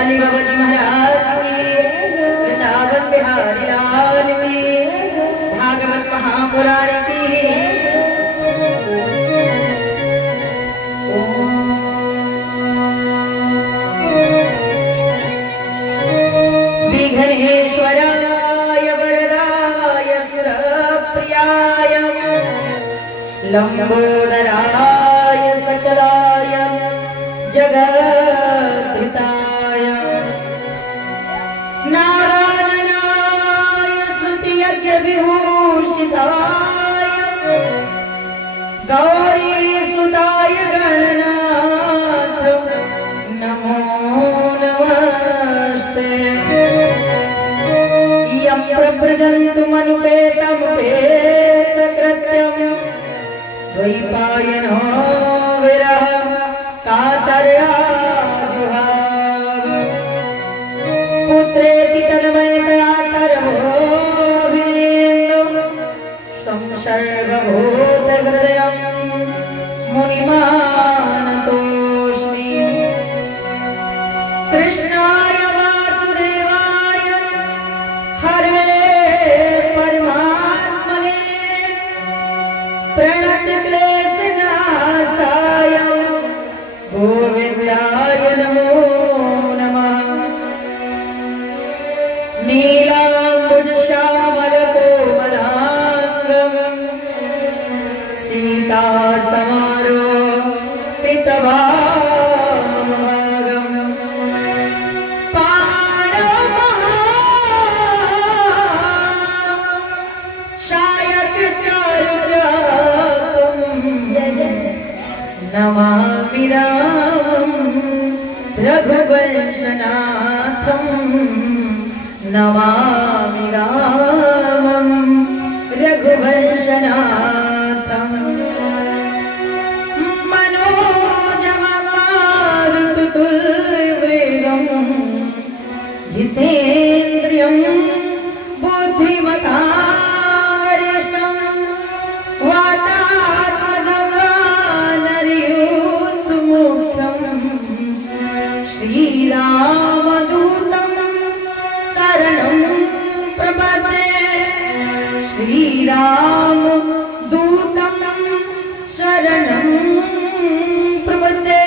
नेपाली बाबा जी महाराज की, वृंदावन बिहारी लाल की, भागवत महापुराण की। विघ्नेश्वराय वरदाय सुरप्रियाय लंबोदराय सकलाय जगद्धिताय नारायणाय स्तुतियज्ञ विभूषिताय गौरीसुताय गणनाथ नमो नमस्ते। यं प्रव्रजन्तुमनुपेतमुपेतकृत्यं द्वैपायनो विरह कातर्याजुहाव पुत्रेति तन्मयतया तरवोऽभिनेन्दु संसर्गभूतहृदयं मुनिमानतोऽस्मि। कृष्णाय वासुदेवाय हरे परमात्मने प्रणतक्लेशनाशाय गोविन्दाय नमो नमः। नीलाम्बुजश्यामलकोमलाङ्गं सीतासमारोपितभागं नमामि रामं रघुवंशनाथं नमामि रामं रघुवंशनाथं। मनोजवं मारुततुल्यवेगं जितेन्द्रियं बुद्धिमतां वरिष्ठं श्रीरामदूतं शरणं प्रपद्ये श्रीरामदूतं शरणं प्रपद्ये।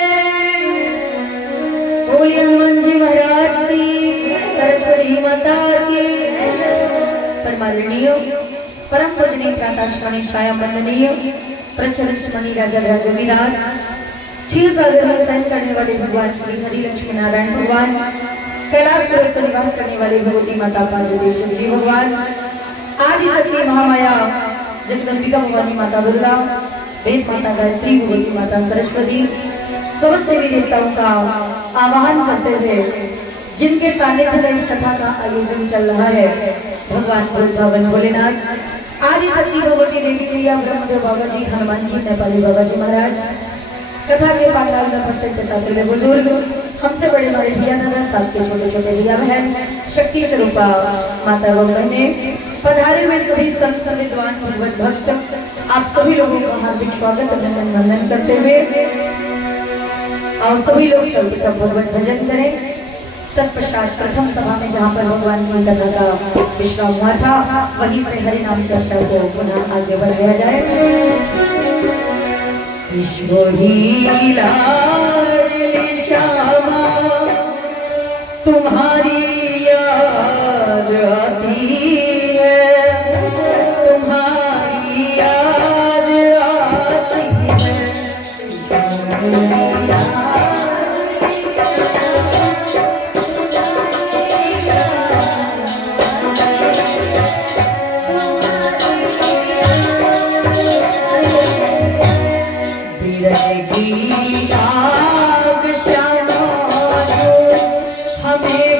बोलिए हनुमान जी महाराज की, सरस्वती माता की। परमादरणीय परम पूजनीय प्रातःस्मरणीय छाया वंदनीय प्रचरस्मरणीय राजा राजोगिराज क्षीर सागर में शयन करने वाले भगवान श्री हरि लक्ष्मी नारायण भगवान, कैलाश पर्वत पर निवास करने वाले भगवती माता पार्वती जी भगवान, आदि शक्ति महामाया जगदम्बिका भवानी माता दुर्गा, वेद माता गायत्री, भगवती माता सरस्वती, समस्त देवी देवताओं का आवाहन करते हुए जिनके सानिध्य में इस कथा का आयोजन चल रहा है, भगवान भगवान भोलेनाथ, आदि शक्ति भगवती देवी प्रिया ब्रह्मदेव बाबा जी, हनुमान जी, नेपाली बाबा जी महाराज, कथा के पांडाल में उपस्थित तथा बुजुर्ग, हमसे बड़े बड़े भैया दादा, साथ के छोटे छोटे भैया बहन, शक्ति स्वरूपा माता व बहने, पधारे हुए सभी संत विद्वान भगवत भक्त, आप सभी लोगों का हार्दिक स्वागत अभिनंदन वंदन करते हुए और सभी लोग सर्वती का भगवत भजन करें। तत्पश्चात प्रथम सभा में जहाँ पर भगवान की कथा का विश्राम हुआ था, वहीं से हरि नाम चर्चा को पुनः आगे बढ़ाया जाए। विश्व ही लाडली श्यामा तुम्हारी याद आती है, तुम्हारी याद आती है। आग श्यामा हमें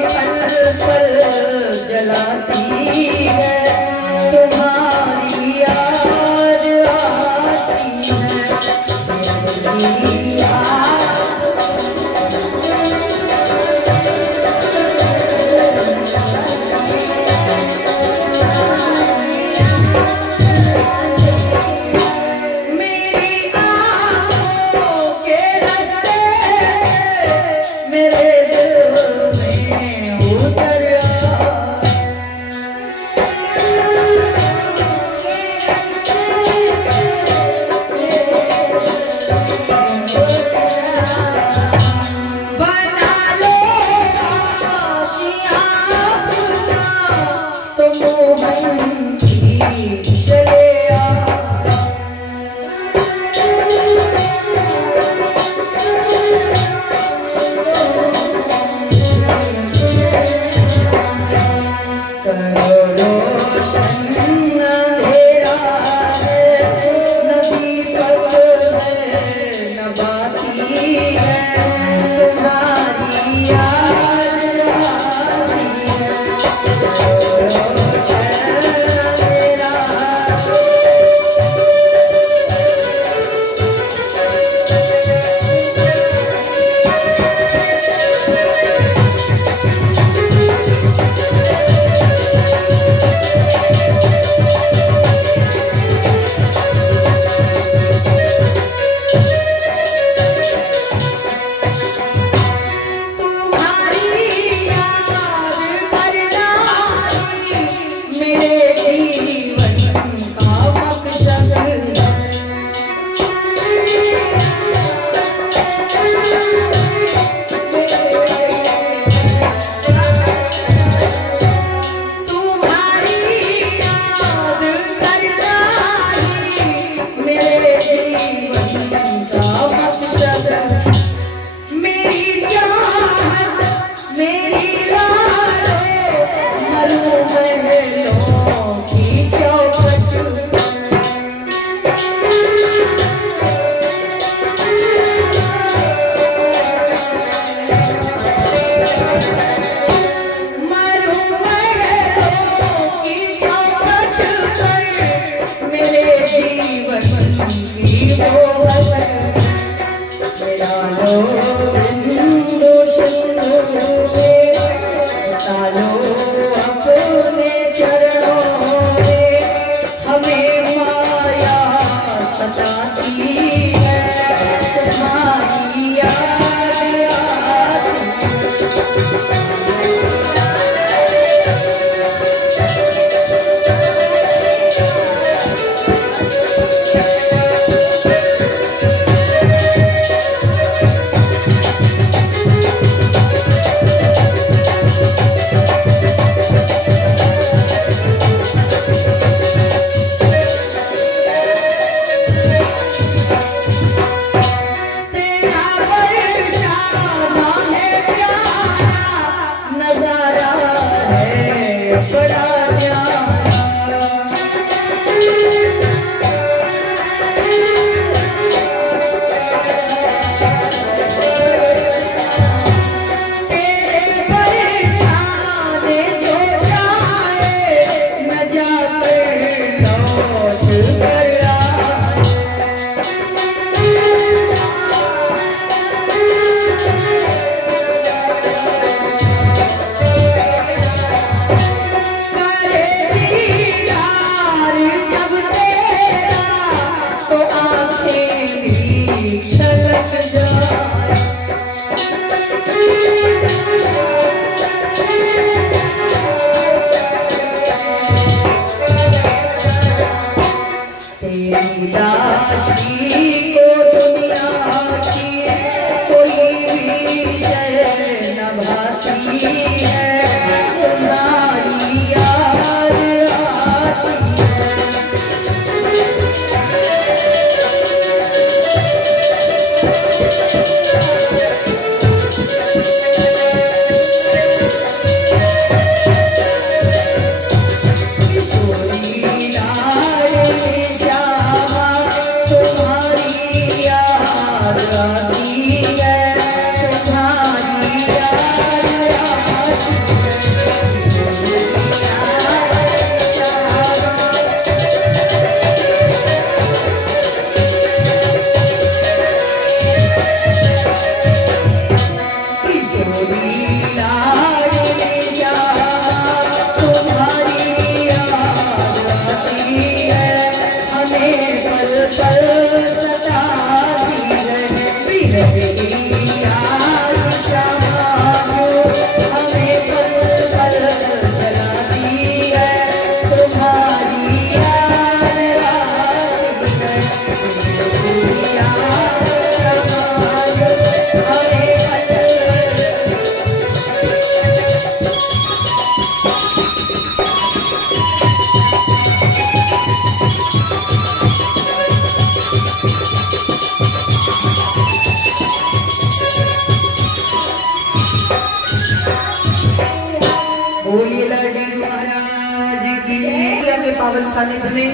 पावन सानिध्य में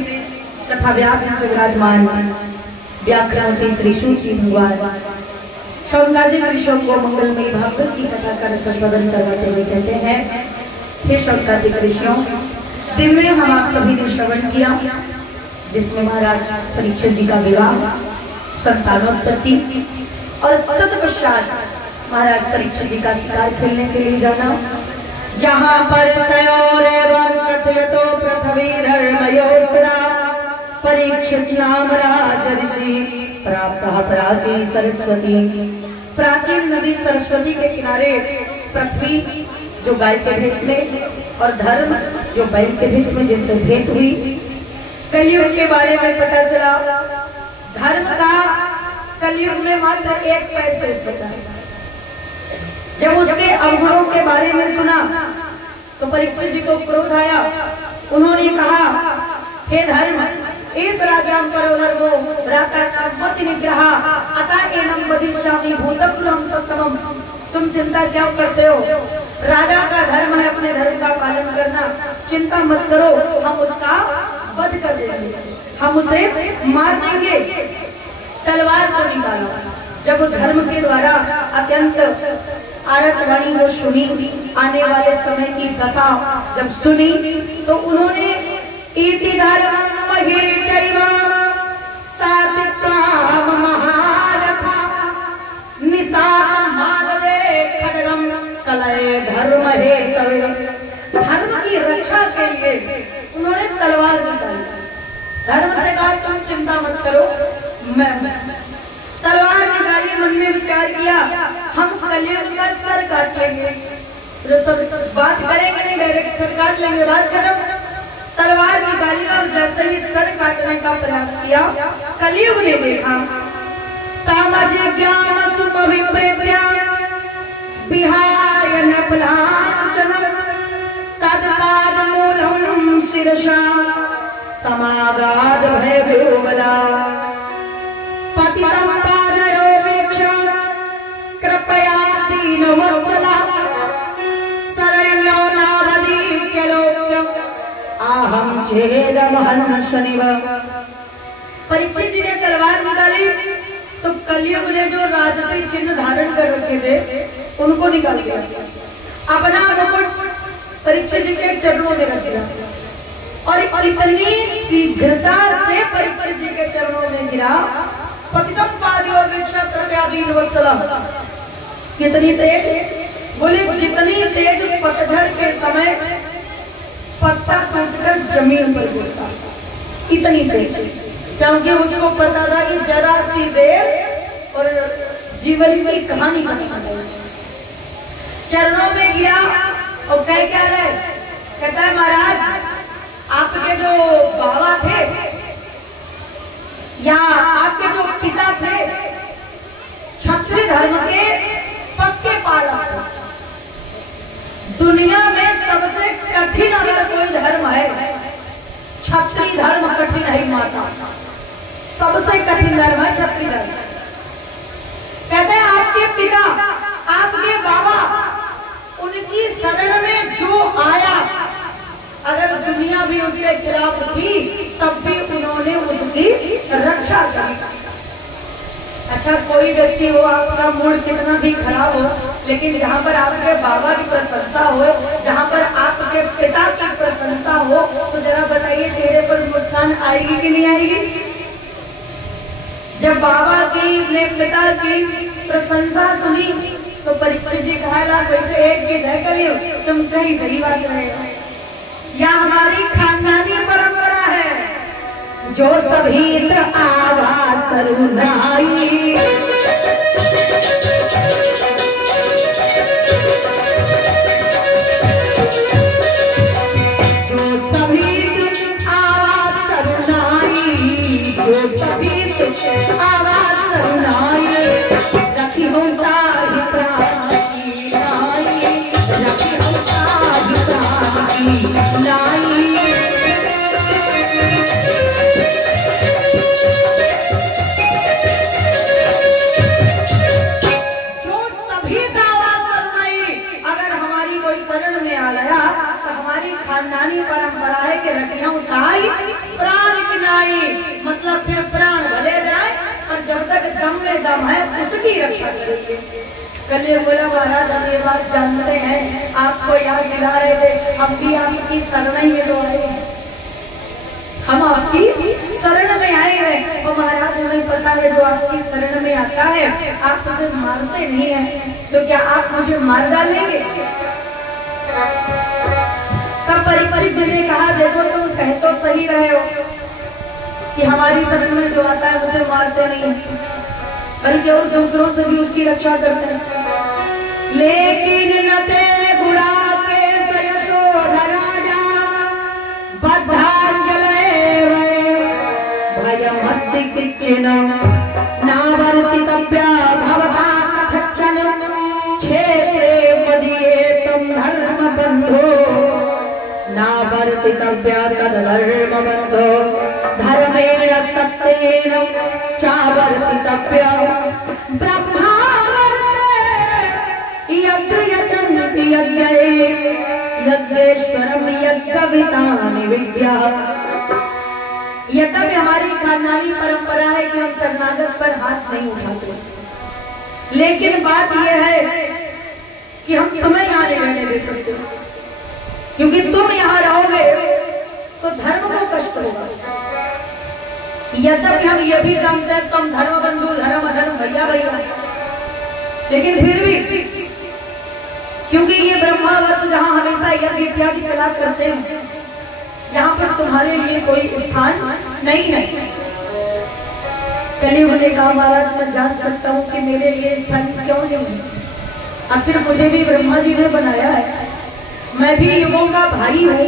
तथा व्यास विराजमान व्याकरणवती श्री सूची भगवान शौनकादिक ऋषियों को मंगलमयी भागवत की कथा का संशोधन करवाते हुए कहते हैं, हे शौनकादिक ऋषियों, दिन में हम आप सभी ने श्रवण किया जिसमें महाराज परीक्षित जी का विवाह, संतानोत्पत्ति और तत्पश्चात महाराज परीक्षित जी का शिकार खेलने के लिए जाना, जहाँ पर तयोरेवं कथयतो पृथ्वी धर्मयोस्त्रा परीक्षित नाम राजर्षि प्राप्तः प्राचीन सरस्वती। प्राचीन नदी सरस्वती के किनारे पृथ्वी जो गाय के भेष में और धर्म जो बैल के भेष में जिनसे भेंट हुई, कलयुग के बारे में पता चला। धर्म का कलयुग में मात्र एक पैर शेष बचा है। जब उसके अवगुणों के बारे में सुना तो परीक्षित जी को क्रोध आया। उन्होंने कहा, हे धर्म, इस राज्यां परोधर्मो रातापति निग्रह अतः एनम वदिष्यामि भूतपुरं सत्तमम्। तुम चिंता क्यों करते हो? राजा का धर्म है अपने धर्म का पालन करना, चिंता मत करो, हम उसका वध कर देंगे, हम उसे मार देंगे, तलवार को निकालो। जब धर्म के द्वारा अत्यंत आरत वाणी को सुनी, आने वाले समय की दशा जब सुनी तो उन्होंने इति धर्मं महे चैव सात्वित्वाम महारथा निसामाददे खड्गं कलये धर्म हेतवे। धर्म की रक्षा के लिए उन्होंने तलवार निकाली। धर्म से कहा तुम चिंता मत करो, मैं तलवार निकाली। मन में विचार किया, हम कलयुग का सर काट लेंगे। जब सब बात करेंगे नहीं, डायरेक्ट सर काट लेंगे, बात खत्म। तलवार निकाली और जैसे ही सर काटने का प्रयास किया, कलयुग ने देखा तामजिज्ञाम सुपविप्रेत्या विहाय नपलांचनं तत्पादमूलं शिरसा समागाद भयविह्वला पतितं पादयो वीक्ष्य कृपया दीनवत्सला शरण्यो नावदीच्य लोक्यम् आहं चेदमहं शनिव। परीक्षित जी ने तलवार निकाली तो कलयुग ने जो राजसी चिन्ह धारण कर रखे थे उनको निकाल दिया। अपना मुकुट परीक्षित जी के चरणों में रख दिया और इतनी शीघ्रता से परीक्षित जी के चरणों में गिरा। पतितम पादयो वीक्ष्य कृपया दीनवत्सला। कितनी तेज? बोले जितनी तेज पतझड़ के समय पत्ता टूटकर जमीन पर गिरता, इतनी तेज। क्योंकि उसको पता था कि जरा सी देर और जीवन की कहानी खत्म हो जाएगी। चरणों में गिरा और कह क्या रहे, कहता है महाराज आपके जो बाबा थे या आपके जो पिता थे क्षत्रिय धर्म के पक्के पालक। दुनिया में सबसे कठिन अगर कोई धर्म है क्षत्रिय धर्म कठिन है माता, सबसे कठिन धर्म है क्षत्रिय धर्म। कहते हैं आपके पिता आपके बाबा उनकी शरण में जो आया अगर दुनिया भी उसके खिलाफ थी तब भी उन्होंने उसकी रक्षा की। अच्छा कोई व्यक्ति हो आपका मूड कितना भी खराब हो लेकिन जहाँ पर आपके बाबा की प्रशंसा हो, जहाँ पर आपके पिता की प्रशंसा हो तो जरा बताइए चेहरे पर मुस्कान आएगी कि नहीं आएगी। जब बाबा की अपने पिता की प्रशंसा सुनी तो परीक्षित जी कहला वैसे एक चीज है कलियो तुम कहीं सही बात करेगा, या हमारी खानदानी परंपरा है जो सभी आवाज सरुनाई, जो सभी आवाज सरुनाई, जो सभी आवाज सरुनाई, रखी होता ही प्राण की नाई, रखी होता ही प्राण की नाई। खानदानी परंपरा है कि रखियां उठाई प्राण की नाई, मतलब फिर प्राण भले जाए और जब तक दम में दम है उसकी रक्षा करेंगे। कल बोला महाराज हम ये बात जानते हैं, आपको याद दिला रहे थे हम भी आपकी शरण में तो आए हैं, हम आपकी शरण में आए हैं। और महाराज हमें पता है जो आपकी शरण में आता है आप उसे मारते नहीं हैं, तो क्या आप मुझे मार डालेंगे। तब परीक्षित जी ने कहा देखो तुम कह तो सही रहे हो कि हमारी शरण में जो आता है उसे मारते नहीं बल्कि और दूसरों से भी उसकी रक्षा करते हैं, लेकिन नते गुड़ा के सयशोधरा जा बद्धांजले भयमस्ति किंचन नावर्तितव्या भवता कथच्चन क्षेत्रे मदीयेतं धर्म बंधो नावर्तितव्या तद्धर्म बंधो धर्मेण सत्येन चावर्तितव्या ब्रह्मावर्ते यत्र यजन्ति यज्ञे यज्ञेश्वरं यज्ञवितानि विद्या। यद्यपि हमारी खानदानी परंपरा है कि हम शरणागत पर हाथ नहीं उठाते, लेकिन बात यह है कि हम तुम्हें यहाँ नहीं रहने दे सकते, क्योंकि तुम यहाँ रहोगे तो धर्म को कष्ट होगा। यद्यपि हम ये भी जानते हैं तुम धर्म बंधु धर्म अधर्म भैया भैया, लेकिन फिर भी क्योंकि ये ब्रह्मावर्त जहाँ हमेशा यज्ञ इत्यादि चला करते हैं यहाँ पर तुम्हारे लिए कोई स्थान नहीं है। कलियुग ने कहा महाराज मैं जान सकता हूँ कि मेरे लिए स्थान क्यों नहीं है, आखिर मुझे भी ब्रह्मा जी ने बनाया है, मैं भी युगों का भाई हूँ,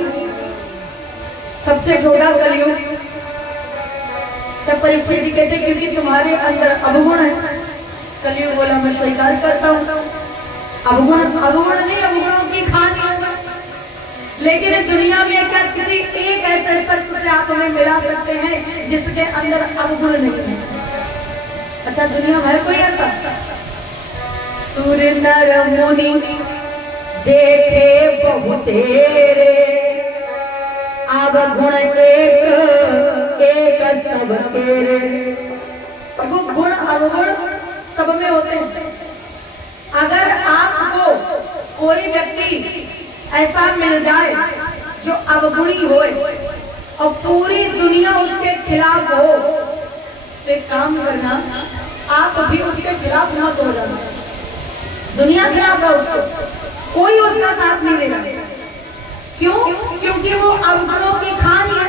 सबसे छोटा कलियुग। तब परीक्षित जी कहते क्योंकि तुम्हारे अंदर अवगुण है। कलियुग बोला मैं स्वीकार करता हूँ, अवगुण नहीं अवगुणों की खान होगा, लेकिन दुनिया में क्या किसी एक ऐसे शख्स से आप हमें मिला सकते हैं जिसके अंदर अवगुण नहीं है। अच्छा दुनिया में कोई ऐसा? सूर्य नर मुनि देखे बहुतेरे अवगुण एक सब तेरे। देखो गुण अवगुण सब में होते हैं। अगर आपको कोई व्यक्ति ऐसा मिल जाए जो अवगुणी हो और पूरी दुनिया उसके खिलाफ हो तो एक काम करना आप भी उसके खिलाफ मत हो जाना। दुनिया खिलाफ है उसको, कोई उसका साथ नहीं देगा। क्यों? क्योंकि वो अवगुणों की खान है,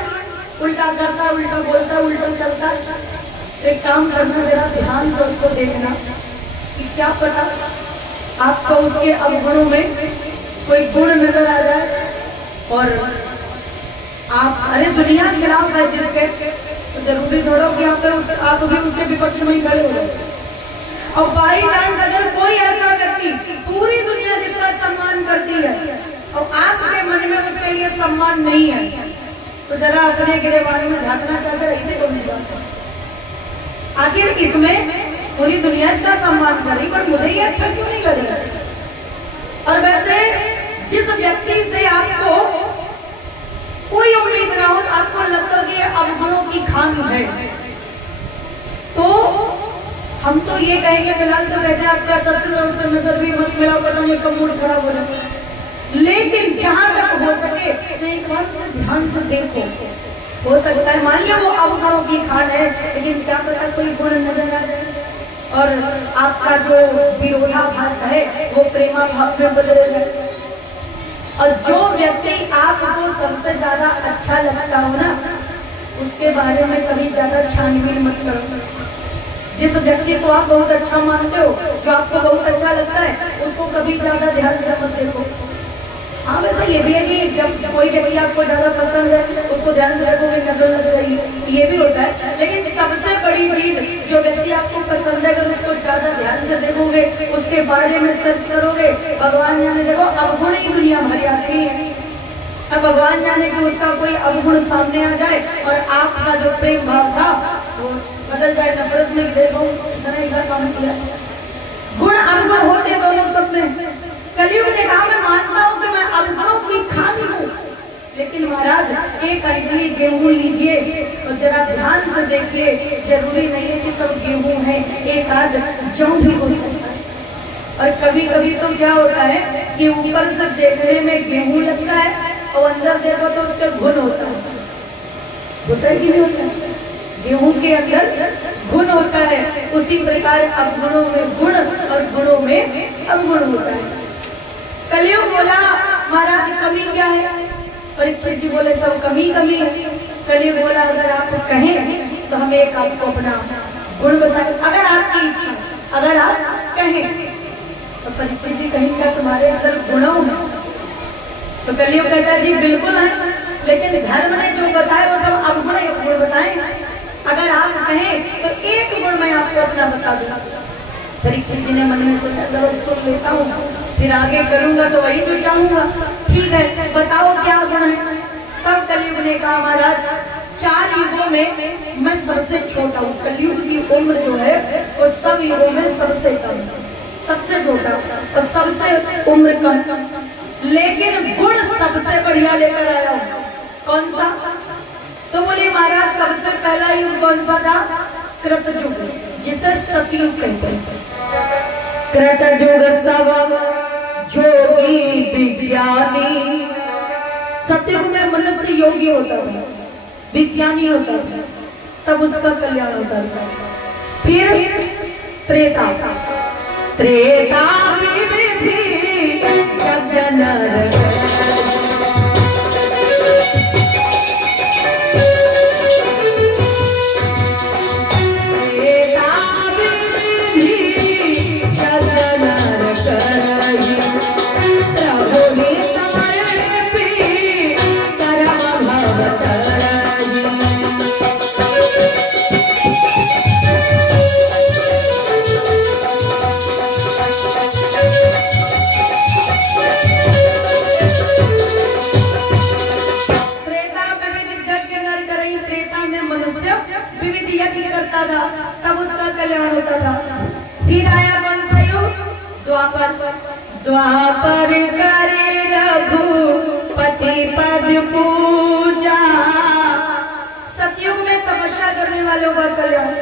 उल्टा करता उल्टा बोलता उल्टा चलता। एक काम करना जरा ध्यान से उसको देखना कि क्या पता आपको उसके अवगुणों में कोई गुण नजर आ जाए और आप अरे दुनिया खिलाफ है जिसके, तो जरूरी थोड़ा कि आप भी उसके विपक्ष में ही खड़े हो जाए। और बाई चांस अगर कोई ऐसा व्यक्ति पूरी दुनिया जिसका सम्मान करती है और आपके मन में उसके लिए सम्मान नहीं है, तो जरा अपने गिरेबान में झांकना चाहते हैं, इसे कौन सी बात है? आखिर इसमें पूरी दुनिया इसका सम्मान कर रही, पर मुझे ये अच्छा क्यों नहीं लग रहा? और वैसे जिस व्यक्ति से आपको कोई उम्मीद ना हो, आपको लगता है कि अवगुणों की खामी है, तो हम तो ये कहेंगे फिलहाल तो कहते हैं आपका शत्रु है, उससे नजर भी मत मिला, पता नहीं कब मूड खराब हो जाता है। लेकिन जहां तक हो सके तो एक बार से ध्यान से देखो, हो सकता है मान लो वो अवगुणों की खान है, लेकिन क्या पता कोई गुण नजर आ जाए और आपका जो विरोधाभास है वो प्रेमाभाव में बदल जाए। और जो व्यक्ति आपको सबसे ज्यादा अच्छा लगता हो ना, उसके बारे में कभी ज्यादा छानबीन मत करो। जिस व्यक्ति को आप बहुत अच्छा मानते हो, जो आपको बहुत अच्छा लगता है, उसको कभी ज्यादा ध्यान से मत देखो। हाँ वैसे ये भी है कि जब कोई व्यक्ति आपको ज्यादा पसंद है, उसको ध्यान से देखोगे नजर लग जाएगी, ये भी होता है। लेकिन सबसे बड़ी चीज, जो व्यक्ति आपको पसंद है अगर उसको ज्यादा ध्यान से देखोगे, उसके बारे में सर्च करोगे, भगवान जाने देखो अवगुण ही दुनिया भरी आती है। अब भगवान जाने कि उसका कोई अवगुण सामने आ जाए और आपका जो प्रेम भाव था वो बदल जाए नफरत में, देखो इसने ऐसा काम किया। गुण अवगुण होते दोनों सब में। कलयुग ने कहा मैं मानता हूं कि मैं अवगुणों की खामी हूं, लेकिन महाराज एक अंजलि गेहूं लीजिए और जरा ध्यान से देखिए, जरूरी नहीं है कि सब गेहूं है, एक आध जौ भी हो सकता है। और कभी कभी तो क्या होता है कि ऊपर से देखने में गेहूं लगता है और अंदर देखो तो उसका घुन होता है। होता है कि नहीं होता है? गेहूं के अंदर गुण होता है, उसी प्रकार अवगुणों में गुण और गुणों में अवगुण होता है। कलयुग बोला महाराज कमी क्या है? परीक्षित जी बोले सब कमी कमी है। कलयुग बोला अगर आप कहें तो हमें एक आपको अपना गुण बताए, अगर आपकी इच्छा, अगर आप कहें। तो परीक्षित जी कहीं क्या तुम्हारे अंदर गुणों में? तो कलयुग कहता है जी बिल्कुल है, लेकिन धर्म ने जो बताया वो सब अवगुण बताए। अगर आप कहें तो एक गुण मैं आपको अपना बता दूंगा। परीक्षित जी ने मन में सोचा चलो सुन लेता हूँ, फिर आगे करूंगा तो वही तो चाहूंगा। ठीक है बताओ क्या गुण है? तब कलयुग ने कहा महाराज 4 युगों में मैं सबसे छोटा हूँ। कलयुग की उम्र जो है वो सब युगों में सबसे कम, सबसे छोटा और सबसे उम्र कम, लेकिन गुण सबसे बढ़िया लेकर आया हूँ। कौन सा? तो बोले महाराज सबसे पहला युग कौन सा था? कृतयुग, जिसे सतयुग कहते हैं। कृतयुग सब जोगी विज्ञानी। सतयुग में मनुष्य योगी होता है, विज्ञानी होता है, तब उसका कल्याण होता है। फिर त्रेता, त्रेता विधि जग नर। तब उसका कल्याण होता था। फिर आया कौन सा युग? द्वापर। द्वापर करे रघुपति पद पूजा। सतयुग में तपस्या करने वालों का कल्याण,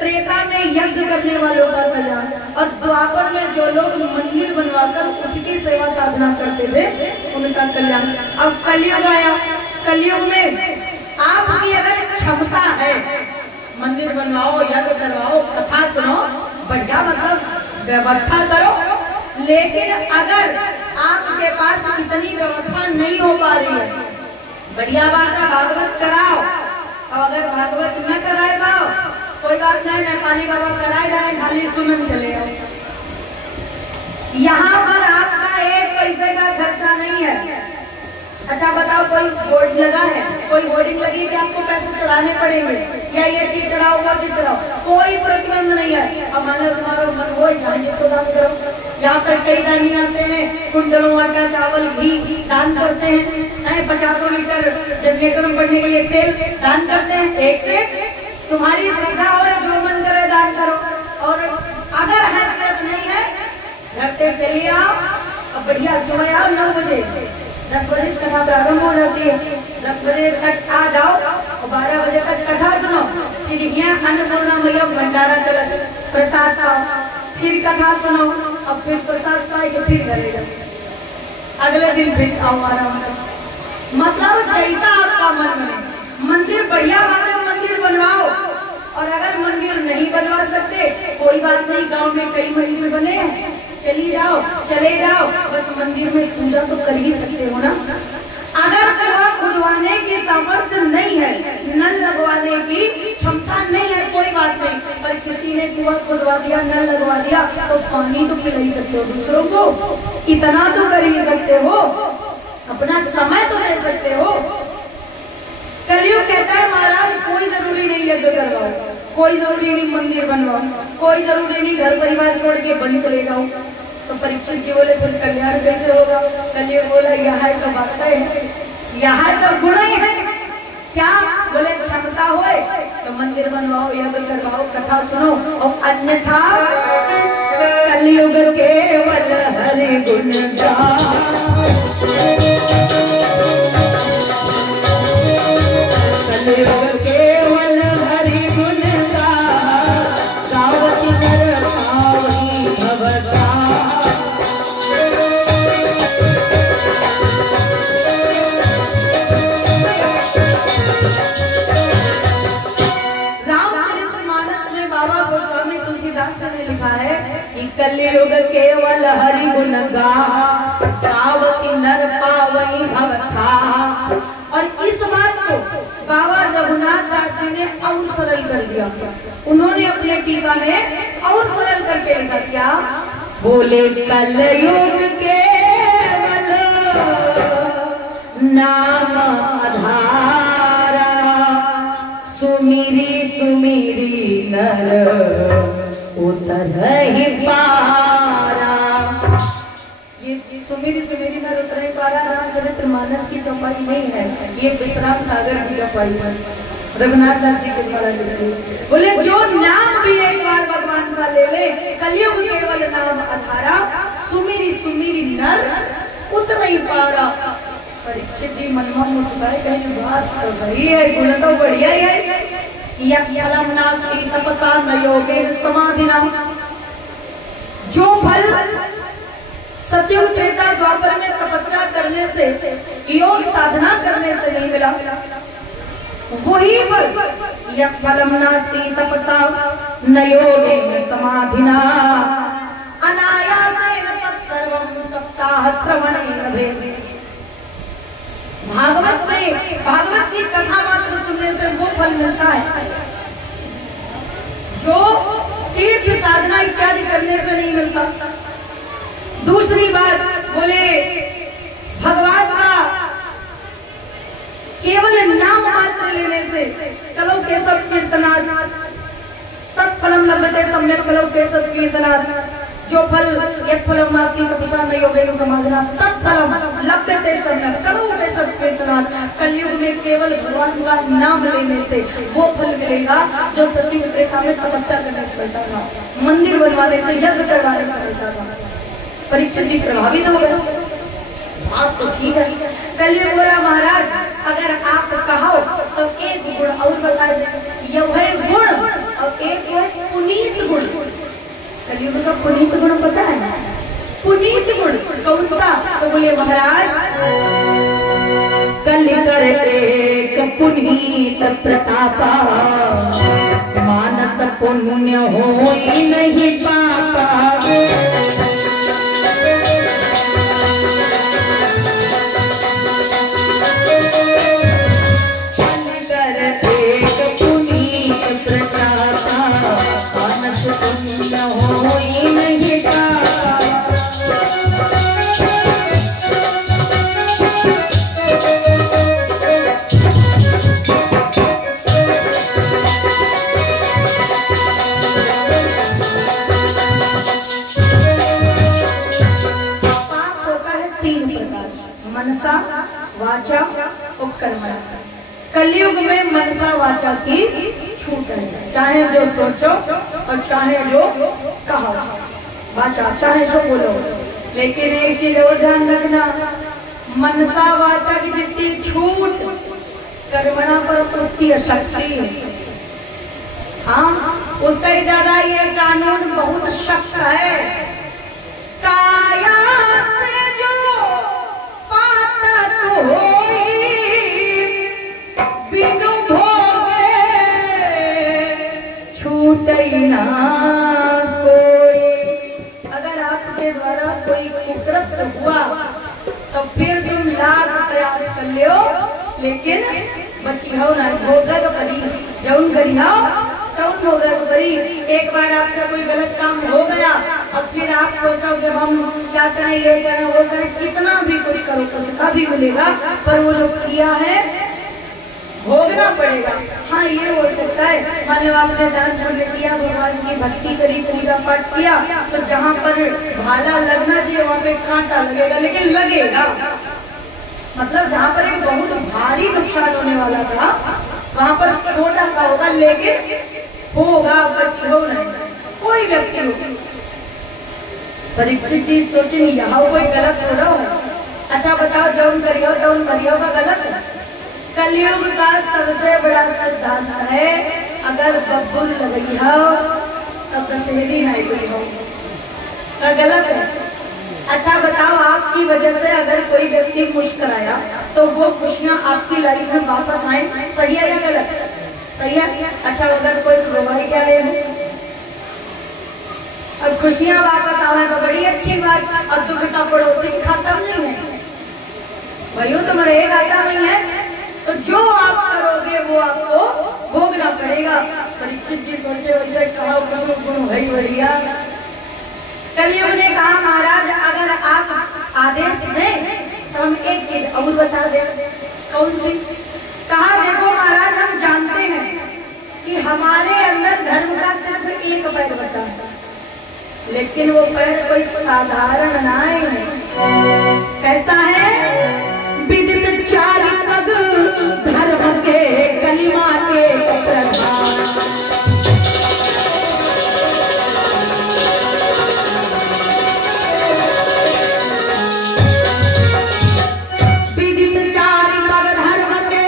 त्रेता में यज्ञ करने वालों का कल्याण, और द्वापर में जो लोग मंदिर बनवाकर उसकी सेवा साधना करते थे उनका कल्याण। अब कलयुग आया। कलयुग में आपकी अगर क्षमता है, मंदिर बनवाओ, यज्ञ करवाओ, कथा सुनो, बढ़िया मतलब व्यवस्था करो, लेकिन अगर आपके पास इतनी व्यवस्था नहीं हो पा रही है, बढ़िया बात है भागवत कराओ, और अगर भागवत न कराए पाओ कोई बात नहीं, नेपाली बाबा कराए जाए, खाली सुनन चले आओ। यहाँ पर आपका एक पैसे का खर्चा नहीं है। अच्छा बताओ, कोई बोर्ड लगा है, कोई होर्डिंग लगी कि आपको पैसे चढ़ाने पड़ेंगे या ये चीज चढ़ाओ वो चीज चढ़ाओ, कोई प्रतिबंध नहीं है। अब मान लो तुम्हारा मन हो चाहे जिसको दान करो। यहाँ पर कई दानी आते हैं, कुंडलों आटा चावल घी दान करते हैं, 50 लीटर जनरेटर में पड़ने के लिए तेल दान करते हैं। एक से तुम्हारी श्रद्धा हो, जो मन करे दान करो। और अगर हैसियत नहीं है, घर से चलिए आओ और बढ़िया सुबह आओ 9 बजे, 10 बजे कथा प्रारंभ हो जाती है। 10 बजे तक आ जाओ और 12 बजे तक कथा सुनो। फिर यहाँ अन्नपूर्णा मैया भंडारा चला, प्रसाद खाओ, फिर कथा सुनो और फिर प्रसाद खाए तो फिर घरे जाओ। अगले दिन फिर आओ आराम से। मतलब जैसा आपका मन में। मंदिर बढ़िया बात है, मंदिर बनवाओ। और अगर मंदिर नहीं बनवा सकते कोई बात नहीं, गांव में कई मंदिर बने हैं, चली जाओ चले जाओ, बस मंदिर में पूजा तो कर ही सकते हो ना। अगर कुआं खुदवाने की सामर्थ्य नहीं है, नल लगवाने की क्षमता नहीं है, कोई बात नहीं, पर किसी ने कुआं खुदवा दिया, नल लगवा दिया, तो पानी तो पिला ही सकते हो दूसरों को, इतना तो कर ही सकते हो, अपना समय तो दे सकते हो। कलयुग कहता है महाराज कोई जरूरी नहीं यज्ञ करवाओ, कोई जरूरी नहीं मंदिर बनवाओ, कोई जरूरी नहीं घर परिवार छोड़ के बन चले जाओ। तो परीक्षित जी बोले फिर कल्याण कैसे होगा? कलयुग बोला यहाँ तो बात है, यहाँ तो गुण है। क्या बोले? क्षमता होए तो मंदिर बनवाओ, यज्ञ करवाओ, कथा सुनो, और अन्यथा कलयुग केवल हरि गुण कलयुग केवल हरि गुण गावति नर पावई भवता। रामचरितमानस में बाबा गोस्वामी तुलसीदास ने लिखा है कि कलयुग केवल हरि गुण गावति नर पावई भवता। और इस बात को बाबा रघुनाथ दास जी ने और सरल कर दिया। उन्होंने अपने टीका में और सरल करके लिखा क्या? बोले कलयुग केवल नाम आधारा, सुमिरी सुमिरी नर उतरहि पारा। ये सुमेरी सुमेरी नर उतरहि पारा रामचरितमानस की चौपाई नहीं है, ये विश्राम सागर की चौपाई है, रघुनाथ दास जी के द्वारा लिखी। बोले जो नाम भी एक बार भगवान का ले ले, कलयुग केवल नाम आधारा, सुमेरी सुमेरी नर उतरहि पारा। परीक्षित जी मनवा मुस्कुराए, कहीं बात तो सही है, गुण तो बढ़िया ही है। यज्ञलम नास्ति तपसा न योगेन समाधिना। जो फल सतयुग त्रेता द्वापर में तपस्या करने से, योग साधना करने से नहीं मिला, वही फल यज्ञलम नास्ति तपसा न योगेन समाधिना अनायासेन तत्सर्वं सप्ताह श्रवणेन भेदे। भागवत में भागवत की कथा मात्र सुनने से वो फल मिलता है जो तीर्थ साधना इत्यादि करने से नहीं मिलता। दूसरी बात बोले भगवान का केवल नाम मात्र लेने से, कलौ केशव कीर्तनात् तत्फलम लभते सम्यक कलौ केशव कीर्तनात्। जो फल यत् फलम नास्ति तपसा न योगेन समाधिना तत्फलम लभते सम्यक कलौ केशव कीर्तनात्। कलयुग में केवल भगवान का नाम लेने से वो फल मिलेगा जो सतयुग त्रेता में तपस्या करने से मिलता था, मंदिर बनवाने से, यज्ञ करवाने से मिलता था। परीक्षित जी प्रभावित हो गए, बात तो ठीक है। कलयुग बोला महाराज अगर आप कहो तो एक गुण और बता दें, यह है गुण और एक है पुनीत गुण। कलयुग का पुनीत गुण पता है? पुनीत गुण कौन सा? तो बोले महाराज कल कर एक पुनीत प्रतापा, मानस पुण्य होई नहीं पापा। मनसा वाचा और कर्मणा। कलयुग में मनसा वाचा की छूट है, चाहे जो सोचो और चाहे जो कहो, वाचा चाहे जो बोलो। लेकिन एक चीज और ध्यान रखना, मनसा वाचा की जितनी छूट, कर्मणा पर उतनी शक्ति है। हाँ, उतना ही ज्यादा ये कानून बहुत सख्त है। काया से जो पातक होई बिनु भोगे छूटई ना कोई। अगर आपके द्वारा कोई कुकृत्य हुआ तो फिर तुम लाख प्रयास कर लियो, लेकिन बची हो ना, भोगक परी जौन करी हो तौन भोगक परी। एक बार आपसे कोई गलत काम हो गया और फिर आप सोचो कि हम क्या करें, ये करें, वो करें, कितना भी कुछ करो तो उसका भी मिलेगा, पर वो जो किया है भोगना पड़ेगा। हाँ, ये हो सकता है, मान लो आपने दान पुण्य किया, भगवान की भक्ति करी, पूजा पाठ किया, तो जहाँ पर भाला लगना चाहिए वहाँ पे कांटा लगेगा, लेकिन लगेगा। मतलब जहाँ पर एक बहुत भारी नुकसान होने वाला था वहाँ पर छोटा सा होगा, लेकिन होगा, बची हो नहीं कोई व्यक्ति हो। परीक्षित चीज सोचे नहीं, यहाँ कोई गलत हो रहा हो। अच्छा बताओ, जौन करियो तौन करियो का गलत है। कलयुग का सबसे बड़ा सिद्धांत है, अगर बब्बुर लगी हो तब दशहरी नहीं हुई हो, तो गलत है। अच्छा बताओ, आपकी वजह से अगर कोई व्यक्ति मुस्कुराया तो वो खुशियां आपकी लाइफ में वापस आए, सही है या गलत? सही है। अच्छा, अगर कोई रोवाई क्या है, अब खुशियां वापस आवे तो बड़ी अच्छी बात, और दुख का पड़ोसी की खत्म नहीं है भाइयों, तुम रहेगा आता नहीं है, तो जो आप करोगे वो आपको भोगना पड़ेगा। परीक्षित जी सोचे वैसे कहा, गुण भाई बढ़िया। कलयुग ने कहा, महाराज अगर आप आदेश दें तो हम एक चीज और बता दें। कौन सी? कहा, देखो महाराज, हम जानते हैं कि हमारे अंदर धर्म का सिर्फ एक पैर बचा है, लेकिन वो पैर कोई साधारण नहीं है। कैसा है? विदित चार पग धर्म के कलिमा के प्रधान। विदित चार पग धर्म के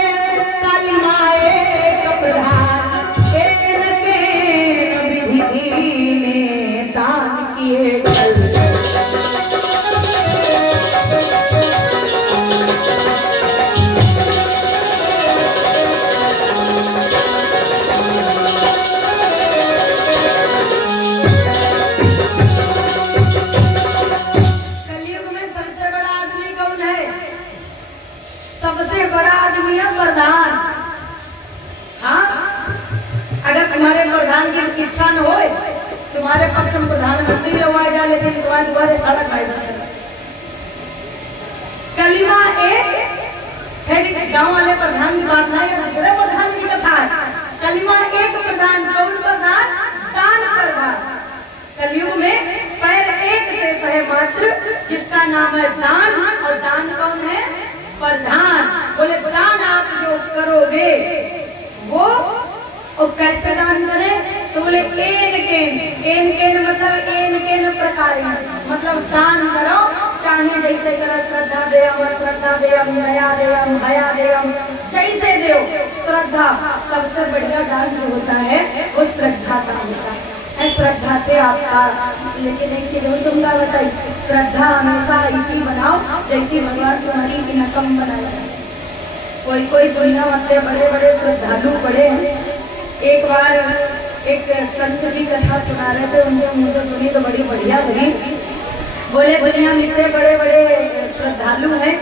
कलिमा एक प्रधान। एन के विधि ने दान किए की इच्छा न हो, तुम्हारे पक्ष में प्रधानमंत्री लोग आ जा, लेकिन तुम्हारे द्वारे सड़क नहीं बन सकती। कलिमा एक गांव वाले प्रधान की बात नहीं, दूसरे प्रधान की कथा है। कलिमा एक प्रधान, कौन प्रधान? दान प्रधान। कलयुग में पैर एक शेष है मात्र, जिसका नाम है दान, और दान कौन है? प्रधान। बोले दान आप जो करोगे वो, और कैसे दान करें? तो बोले एन केन मतलब एन केन प्रकार, मतलब दान करो चाहे जैसे करो, श्रद्धा देव, अश्रद्धा देव, दया देव, भया देव, जैसे देव। श्रद्धा सबसे बढ़िया दान जो होता है वो श्रद्धा का होता है, श्रद्धा से आपका। लेकिन एक चीज और तुमका बताई, श्रद्धा हमेशा ऐसी बनाओ जैसी भगवान तुम्हारी की नकम बनाया। कोई दुनिया में बड़े बड़े श्रद्धालु पड़े हैं। एक बार एक संत जी कथा सुना रहे थे, उनके मुंह से सुनी तो बड़ी बढ़िया लगी। बोले दुनिया में इतने बड़े बड़े श्रद्धालु हैं।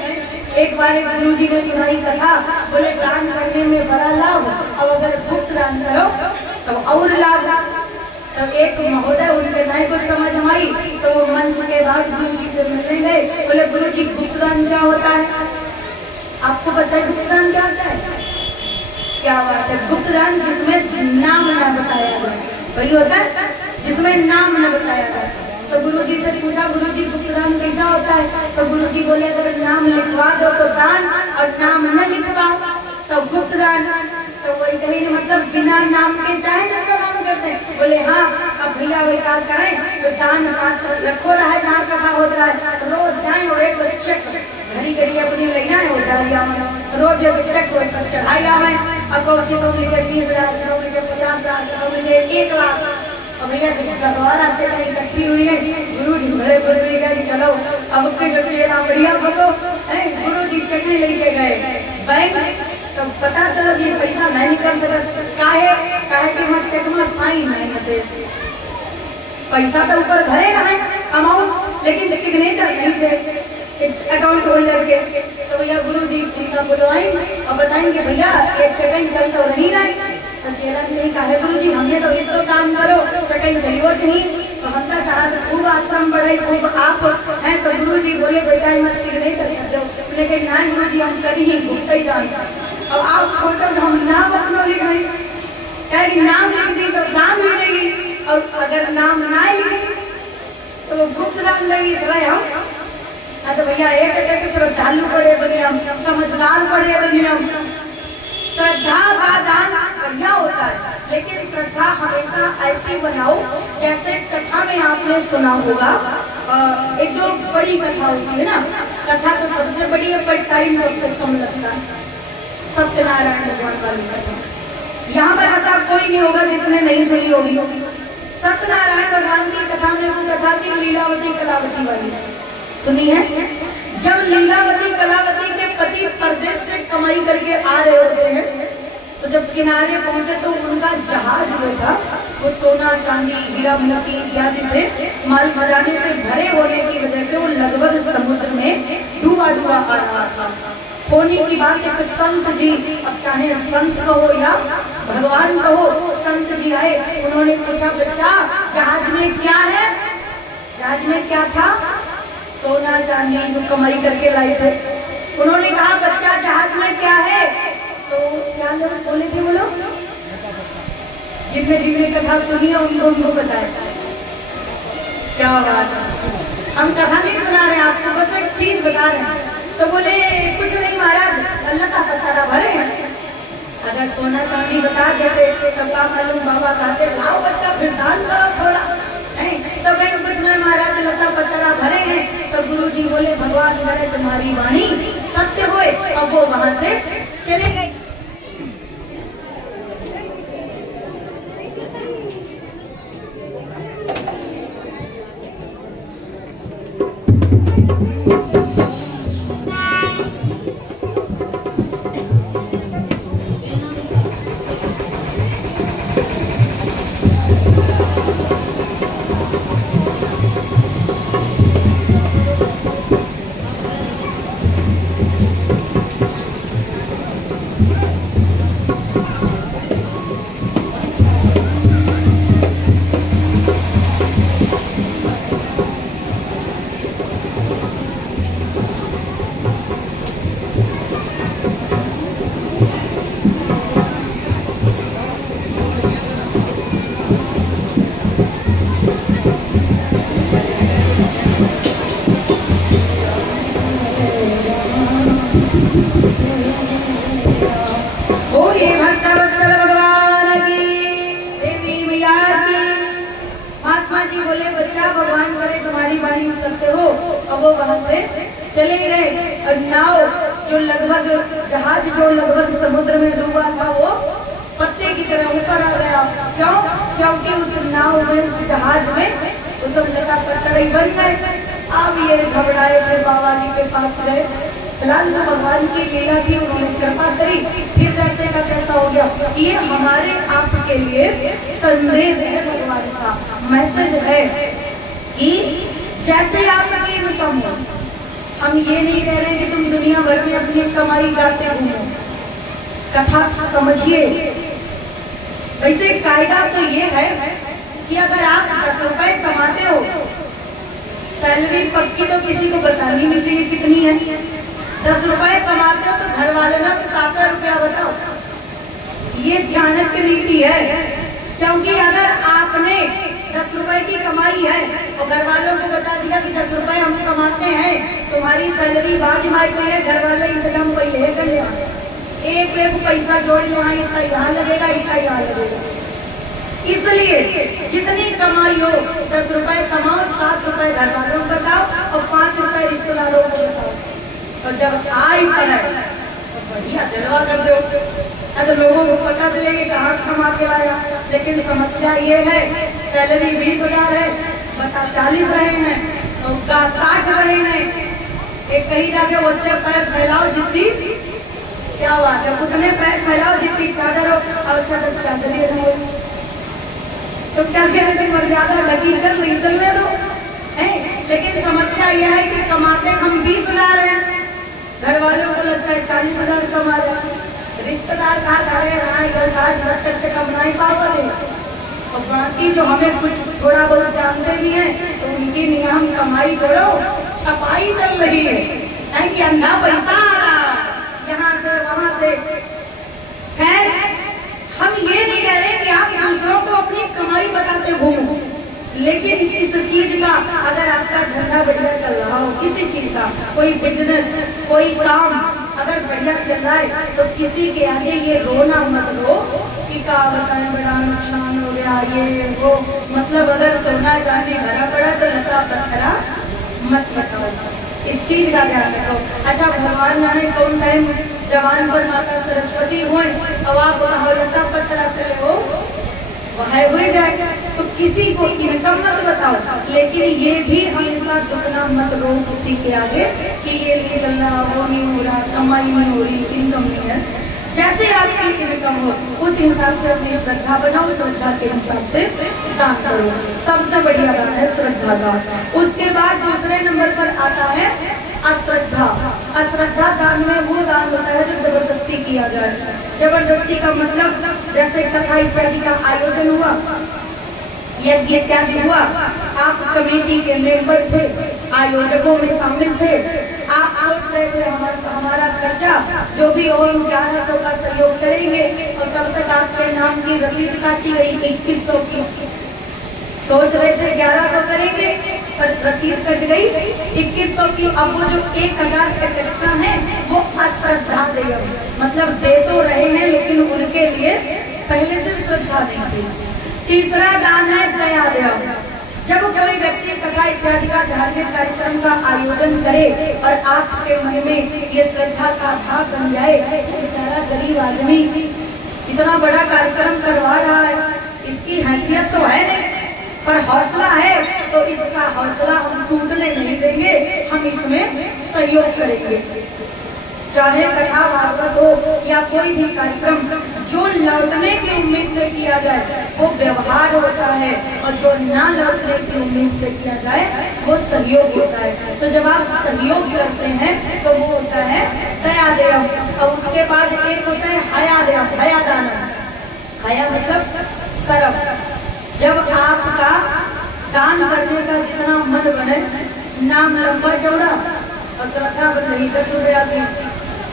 एक बार एक गुरु जी ने सुनाई कथा, बोले दान करने में बड़ा लाभ, अब अगर गुप्त दान करो तो और लाभ। तो एक महोदय उनके नहीं कुछ समझ में आई, तो वो मंच के बाद गुरु जी से मिलने गए। बोले गुरु जी, गुप्त दान क्या होता है? आपको पता है गुप्त दान क्या होता है? क्या बात है? गुप्त दान जिसमें नाम न बताया जाए, वही होता है जिसमें नाम न बताया जाए। तो गुरुजी से पूछा, गुरुजी गुप्तदान कैसा होता है? तो गुरुजी बोले अगर नाम लिखवा दो तो दान, और नाम न लिखवाओ तो गुप्तदान। तो वही कही मतलब बिना नाम के चाहे जिसका नाम करते हैं। बोले हाँ, अब भैया वही काल करें तो दान रखो रहा है जहाँ कथा हो रहा है, रोज जाए और एक चेक घड़ी घड़ी अपनी लेना है हो जाएगा, रोज एक चेक चढ़ाई आवे। अब किसों लिखे 20,000, किसों लिखे 50,000, किसों लिखे 1 लाख। अब भैया दोबारा चेक इकट्ठी हुई है, गुरु जी बड़े बोलेगा कि चलो अब अपने चेला बढ़िया बनो। गुरु जी चेक लेके गए बैंक, तो पता चलो ये पैसा नहीं निकल सकता। काहे कि हम चेक में साइन नहीं होते, पैसा तो ऊपर भरे रहे अमाउंट, लेकिन सिग्नेचर नहीं थे अकाउंट होल्डर के। तो भैया गुरु जी का बुलवाई और बताएंगे भैया ये चेक चल तो नहीं रही। तो चेला नहीं कहा गुरु जी हमें तो इसको काम करो, चेक चलियो नहीं। तो हम तो चाहते खूब आश्रम बढ़े, खूब आप हैं। तो गुरु जी बोले भैया मत सिग्नेचर कर दो, लेकिन ना गुरु जी हम कभी ही घूमते ही जानते। अब आप छोटे हम नाम अपना लिख रही, क्या नाम लिख दी तो दान मिलेगी, और अगर नाम ना लिखे तो गुप्त दान लगी सलाह हम। तो भैया एक श्रद्धालु पड़े बने हम, समझदार पड़े बने हम। श्रद्धा का दान बढ़िया होता है, लेकिन श्रद्धा हमेशा ऐसे बनाओ जैसे कथा में आपने सुना होगा। एक जो बड़ी कथा होती है ना, कथा तो सबसे बड़ी है पर टाइम सबसे कम लगता है, सत्यनारायण भगवान वाली कथा। यहाँ पर ऐसा कोई नहीं होगा जिसने नहीं सुनी होगी। सत्यनारायण भगवान की कथा में वो कथा थी लीलावती कलावती वाली, सुनी है? जब लीलावती कलावती के पति परदेश से कमाई करके आ रहे होते हैं, तो जब किनारे पहुंचे तो उनका जहाज जो था वो सोना चांदी हीरा मोती इत्यादि से माल खजाने से भरे होने की वजह से वो लगभग समुद्र में डूबा डूबा आ रहा था। होने की बात एक संत जी, अब चाहे संत कहो या भगवान कहो, संत जी आए, उन्होंने पूछा बच्चा जहाज में क्या है? जहाज में क्या था? सोना चांदी जो कमाई करके लाए थे। उन्होंने कहा बच्चा जहाज में क्या है? तो क्या लोग बोले थे? बोलो, जितने कथा सुनी है उनको बताया। क्या बात है, हम कथा नहीं सुना रहे आपको, बस एक चीज बता रहे हैं। तो बोले कुछ नहीं महाराज, अल्लाह का पत्थरा भरे। अगर सोना चांदी बता देते तब का मालूम बाबा कहते लाओ बच्चा फिर दान करो थोड़ा, नहीं तो कहीं कुछ नहीं महाराज अल्लाह का पत्थरा भरे हैं। तो गुरु जी बोले भगवान करे तुम्हारी वाणी सत्य होए। अब वो वहां से चले गए। वो वहां से चले गए और नाव जो लगभग जहाज जो लगभग समुद्र में डूबा था वो पत्ते की तरह ऊपर आ गया। क्यों? क्योंकि उस नाव में उस जहाज में वो सब लगा पत्थर ही बन गए। अब ये घबराए थे बाबा जी के पास गए। फिलहाल भगवान की लीला थी, उन्होंने कृपा करी। फिर जैसे का कैसा हो गया, ये हमारे आपके लिए संदेश है, भगवान का मैसेज है कि जैसे आप इनकम हो, हम ये नहीं कह रहे कि तुम दुनिया भर में अपनी कमाई करते हो, कथा समझिए। वैसे कायदा तो ये है कि अगर आप 10 रुपए कमाते हो, सैलरी पक्की तो किसी को बतानी नहीं चाहिए कितनी है। 10 रुपए कमाते हो तो घर वाले ना 7 रुपया बताओ, ये चाणक्य नीति है। क्योंकि अगर आपने 10 रुपए की कमाई है और घर वालों को बता दिया कि 10 रुपए हम कमाते हैं, तुम्हारी सैलरी बाद में है, घर वाले इंतजाम पहले कर ले, एक एक पैसा जोड़ यहाँ, इतना यहाँ लगेगा, इतना यहाँ लगेगा। इसलिए जितनी कमाई हो 10 रुपए कमाओ, 7 रुपए घर वालों को बताओ और 5 रुपए रिश्तेदारों को बताओ। और जब आई पड़े तो बढ़िया जलवा कर दो, तो लोगों को पता चलेगा कहाँ से कमा के लाया। लेकिन समस्या ये है, सैलरी 20,000 है, बता 40 रहे हैं और 60 रहे हैं। एक कहीं जाके उतने पैर फैलाओ जितनी, क्या बात है, उतने पैर फैलाओ जितनी चादर हो, और चादर हो तो क्या कहते मर्यादा लगी चलने दो है। लेकिन समस्या यह है कि कमाते हम 20,000 हैं, घर वालों को लगता है 40,000 कमा रहे, रिश्तेदार कहा जा रहे हैं 60-70 से कम नहीं पाओगे। और बाकी जो हमें कुछ थोड़ा बहुत जानते भी हैं तो उनकी नियम कमाई करो, छपाई चल रही है कि अंधा पैसा आ रहा यहाँ से वहां से। खैर हम ये नहीं कह रहे कि आप दूसरों को अपनी कमाई बताते घूमो, लेकिन इस चीज का अगर आपका धंधा बढ़िया चल रहा हो, किसी चीज का कोई बिजनेस कोई काम अगर बढ़िया चल रहा है तो किसी के आगे ये रोना मत रो कि क्या बताएं बड़ा नुकसान हो गया ये वो। मतलब अगर सोना चांदी भरा पड़ा तो लता पत्थरा मत बताओ, इस चीज का ध्यान रखो। अच्छा भगवान जाने कौन टाइम जवान पर माता सरस्वती हुए अब आप लता पत्थरा चले हो वह हो जाए तो किसी को इनकम मत बताओ, लेकिन ये भी हमेशा दुखना मत रो किसी के आगे कि ये नहीं चल रहा, वो नहीं हो रहा, कमाई नहीं हो रही, इनकम नहीं है। जैसे आपकी इनकम हो उस हिसाब से अपनी श्रद्धा बनाओ, श्रद्धा के हिसाब से दान करो, सबसे बढ़िया दान है श्रद्धा का। उसके बाद दूसरे नंबर पर आता है अश्रद्धा। अश्रद्धा दान में वो दान होता है जो जबरदस्ती किया जाए। जबरदस्ती का मतलब जैसे कथा इत्यादि का आयोजन हुआ, यज्ञ इत्यादि हुआ, आप कमेटी के मेंबर थे, आयोजकों में शामिल थे, आप सोच रहे थे हमारा खर्चा जो भी हो 1100 का सहयोग करेंगे और तब तक आपके नाम की रसीद काटी गई 2100 की। सोच रहे थे 1100 करेंगे पर रसीद कट गई 2100 की। अब वो जो 1000 एक्स्ट्रा है वो अश्रद्धा दे, मतलब दे तो रहे हैं लेकिन उनके लिए पहले से श्रद्धा नहीं थी। तीसरा दान है दया देव। जब कोई व्यक्ति कथा इत्यादि का धार्मिक कार्यक्रम का आयोजन करे और आपके मन में ये श्रद्धा का भाव बन जाए, बेचारा गरीब आदमी इतना बड़ा कार्यक्रम करवा रहा है, इसकी हैसियत तो है नहीं पर हौसला है, तो इसका हौसला हम टूटने नहीं देंगे, हम इसमें सहयोग करेंगे। चाहे कथा भागवत हो या कोई भी कार्यक्रम, जो लौटने की उम्मीद से किया जाए वो व्यवहार होता है और जो ना लौटने की उम्मीद से किया जाए वो सहयोग होता है। तो जब आप सहयोग करते हैं तो वो होता है दया देव। और उसके बाद एक होता है हया देव, हया दाना। हया मतलब शर्म। जब आपका दान करने का जितना मन बने, नाम लंबा चौड़ा और श्रद्धा बन रही 10 रुपया की,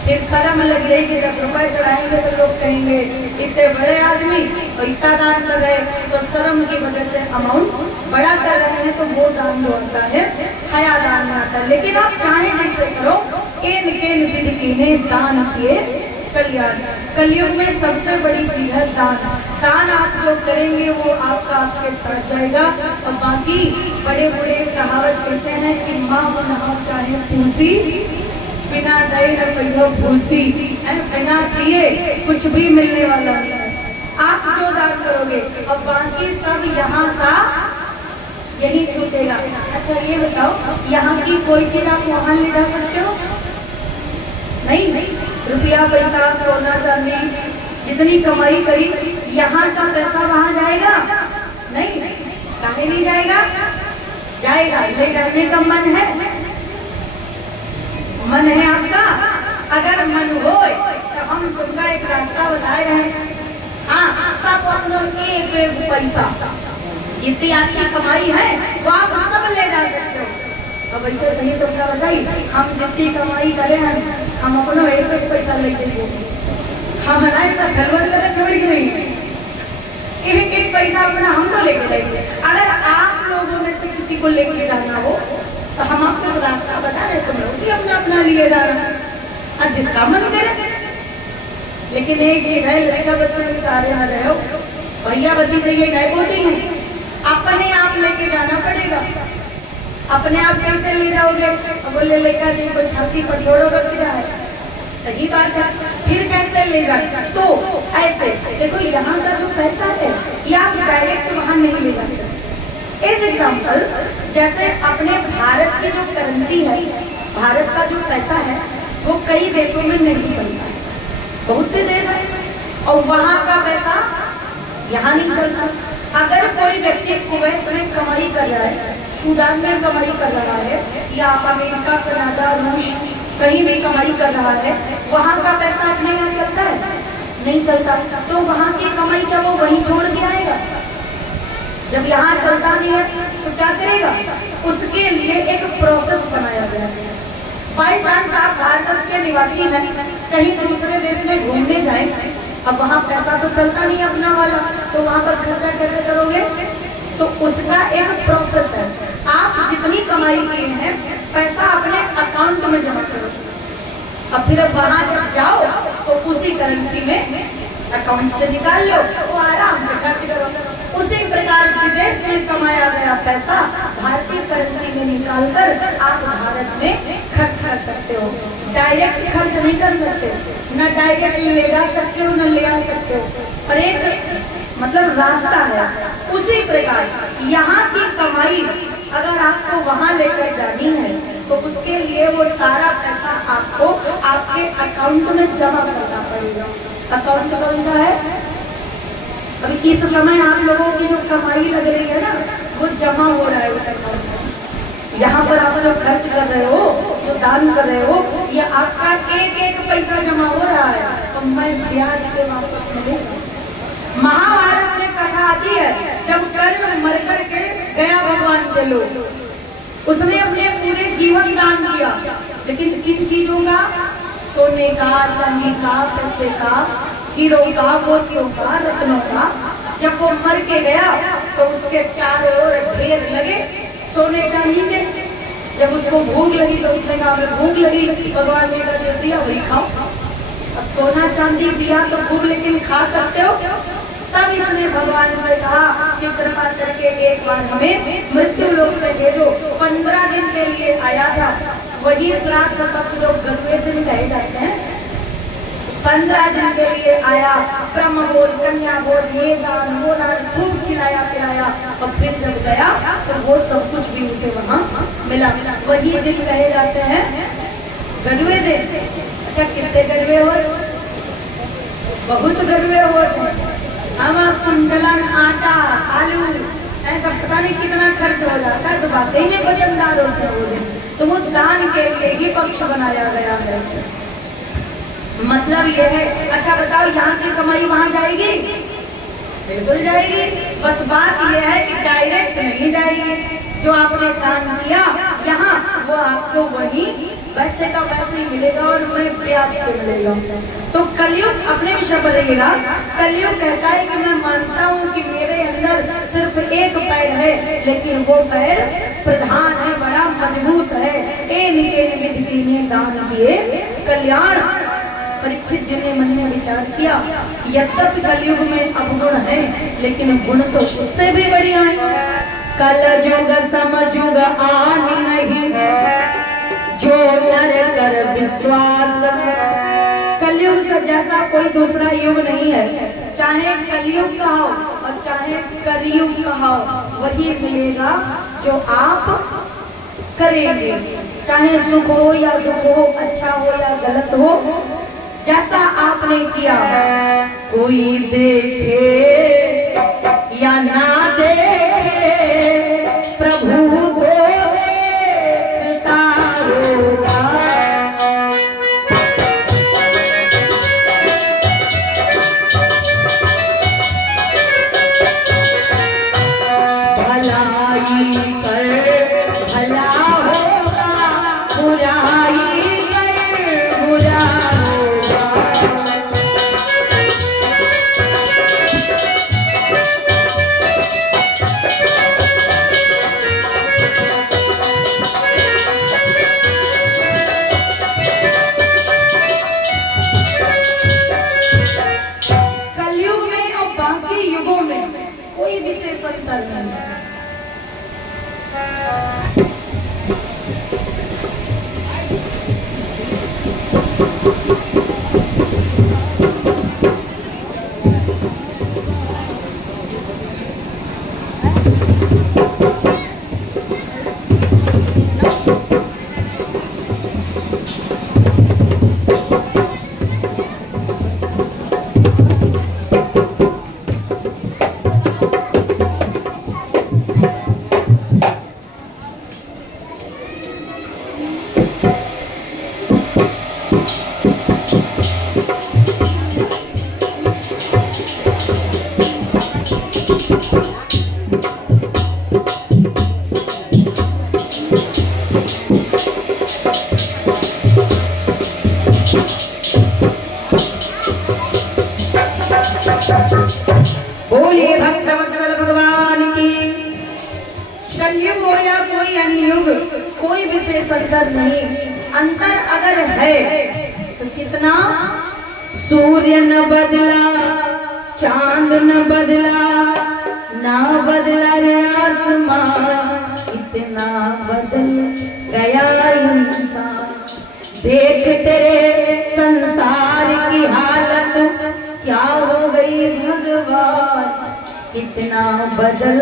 फिर शर्म लग रही कि 10 रुपए चढ़ाएंगे तो लोग कहेंगे इतने बड़े आदमी और इतना दान कर रहे, तो शर्म की वजह से अमाउंट बड़ा कर रहे हैं, तो वो दान जो होता है हया दान में आता है। लेकिन आप चाहे जैसे करो, केन केन विधि कीने दान किए कल्याण। कलयुग में सबसे बड़ी चीज है दान। दान आप जो करेंगे वो आपका आपके साथ जाएगा। और बाकी बड़े बड़े कहावत कहते हैं कि माँ बनाओ चाहे फूसी, बिना दए न पहियो भूसी, बिना दिए कुछ भी मिलने वाला नहीं है। आप जो दान करोगे और बाकी सब यहाँ का यही छूटेगा। अच्छा ये बताओ, यहाँ की कोई चीज आप वहाँ ले जा सकते हो? नहीं। रुपया पैसा सोना चांदी जितनी कमाई करी, यहाँ का पैसा वहाँ जाएगा नहीं। काहे नहीं जाएगा? जाएगा, ले जाने का मन है, मन है आपका। अगर मन हो तो हम तुमका एक रास्ता बताए रहे। हाँ, सब अपनों एक पैसा जितनी आपकी कमाई है वो आप सब ले जा सकते हो। अब ऐसे सही तो क्या बताई, हम जितनी कमाई करें हम अपना एक पैसा लेके हम हराए तो घरवाले लगा छोड़ गई। एक एक पैसा अपना हम तो लेके जाएंगे। अगर आप लोगों में से किसी को लेके जाना हो तो हम आपको रास्ता बता रहे, तुम लोग भी अपना अपना लिए जाना और जिसका मन करे। लेकिन एक चीज है, लड़का बच्चे के सारे आ रहे हो, भैया बती चाहिए, गाय को चाहिए, अपने आप लेके जाना पड़ेगा। अपने आप कैसे ले जाओगे? बोले लेकर जिनको छाती पर जोड़ो रख दिया है, सही बात है, फिर कैसे ले जाए? तो ऐसे देखो, यहाँ का जो पैसा है ये आप डायरेक्ट वहाँ नहीं ले जा सकते। इस एग्जाम्पल जैसे अपने भारत की जो करेंसी है, भारत का जो पैसा है वो कई देशों में नहीं चलता है, बहुत से देश है और वहाँ का पैसा यहाँ नहीं चलता। अगर कोई व्यक्ति कुवैत में कमाई कर रहा है, सूडान में कमाई कर रहा है, या अमेरिका, कनाडा, रूस कहीं भी कमाई कर रहा है, वहाँ का पैसा अपने यहाँ चलता है? नहीं चलता। तो वहाँ की कमाई क्या वो वहीं छोड़ के आएगा? जब यहाँ चलता नहीं है तो क्या करेगा? उसके लिए एक प्रोसेस बनाया गया है। बाई चांस आप भारत के निवासी हैं, कहीं दूसरे देश में घूमने जाएं, अब वहाँ पैसा तो चलता नहीं अपना वाला, तो वहाँ पर खर्चा कैसे करोगे? तो उसका एक प्रोसेस है। आप जितनी कमाई की है पैसा अपने अकाउंट में जमा करो, अब फिर वहाँ जब जाओ तो उसी करेंसी में अकाउंट से निकाल लो, वो आराम से खर्च करो। उसी प्रकार विदेश में कमाया गया पैसा भारतीय करेंसी में निकालकर आप भारत में खर्च कर सकते हो। डायरेक्ट खर्च नहीं कर सकते, न डायरेक्ट ले जा सकते हो न ले आ सकते हो, और एक मतलब रास्ता है। उसी प्रकार यहाँ की कमाई अगर आपको वहाँ लेकर जानी है तो उसके लिए वो सारा पैसा आपको आपके अकाउंट में जमा करना पड़ेगा। अकाउंट कौन सा है? अभी इस समय आप लोगों की जो कमाई लग रही है ना, वो जमा हो रहा है उस अकाउंट में। यहाँ पर आप जो खर्च कर रहे हो, जो दान कर रहे हो, ये आपका एक एक पैसा जमा हो रहा है, तो मैं ब्याज के वापस मिलेगा। महाभारत में कथा आती है, जब कर्ण मर कर के गया भगवान के लोग, उसने अपने पूरे जीवन दान किया, लेकिन किन चीजों का? सोने का, चांदी का, पैसे का, हीरो का, मोतियों का, रत्नों का। जब वो मर के गया तो उसके चारों ओर ढेर लगे सोने चांदी के। जब उसको भूख लगी तो उसने कहा भूख लगी, भगवान ने कहा दिया वही खाओ। अब सोना चांदी दिया तो भूख लेकिन खा सकते हो। तब इसने भगवान से कहा कि कृपा करके एक बार हमें मृत्यु लोक में भेजो। 15 दिन के लिए आया था, वही श्राद्ध पक्ष लोग गरुड़ दिन कहे जाते हैं। 15 दिन के लिए आया, ब्रह्म भोज, कन्या भोज, ये दान वो दान, खूब खिलाया पिलाया, और फिर जब गया तो वो सब कुछ भी उसे वहाँ मिला। वही दिन कहे जाते हैं गरुड़ दिन। अच्छा, कितने गरुड़ हो? बहुत गरुड़ हो। हम कुंडलन, आटा, आलू, ऐसा पता नहीं कितना खर्च हो जाता है, तो वाकई में वजनदार होते हो। तो वो दान के लिए ही पक्ष बनाया गया है। मतलब ये है। अच्छा बताओ, यहाँ की कमाई वहाँ जाएगी? बिल्कुल जाएगी। बस बात यह है कि डायरेक्ट नहीं जाएगी। जो आपने दान किया यहाँ, वो आपको वही वैसे का वैसे ही मिलेगा और मैं ब्याज पे मिलेगा। तो कलयुग अपने विषय पर रहेगा। कलयुग कहता है कि मैं मानता हूँ कि मेरे अंदर सिर्फ एक पैर है, लेकिन वो पैर प्रधान है, बड़ा मजबूत है। ने दान किए कल्याण। परीक्षित जी ने मन में विचार किया, यद्यपि कलयुग में अवगुण है, लेकिन गुण तो उससे भी बढ़िया है। कलयुग समयुग आनी नहीं, जो नर कर विश्वास। कलयुग से जैसा कोई दूसरा युग नहीं है। चाहे कलयुग का हो और चाहे कलयुग का हो, वही मिलेगा जो आप करेंगे। चाहे सुख हो या दुख हो, अच्छा हो या गलत हो, जैसा आपने किया। कोई देखे या ना देखे, प्रभु को देखता होगा। भलाई कर भला होगा, बुराई कर बुरा होगा। कोई विशेष अंतर नहीं। अंतर अगर है तो कितना? सूर्य न बदला, चांद न बदला, ना बदला रे आसमान, इतना बदल गया इंसान। देख तेरे संसार की हालत क्या हो गई भगवान, कितना बदल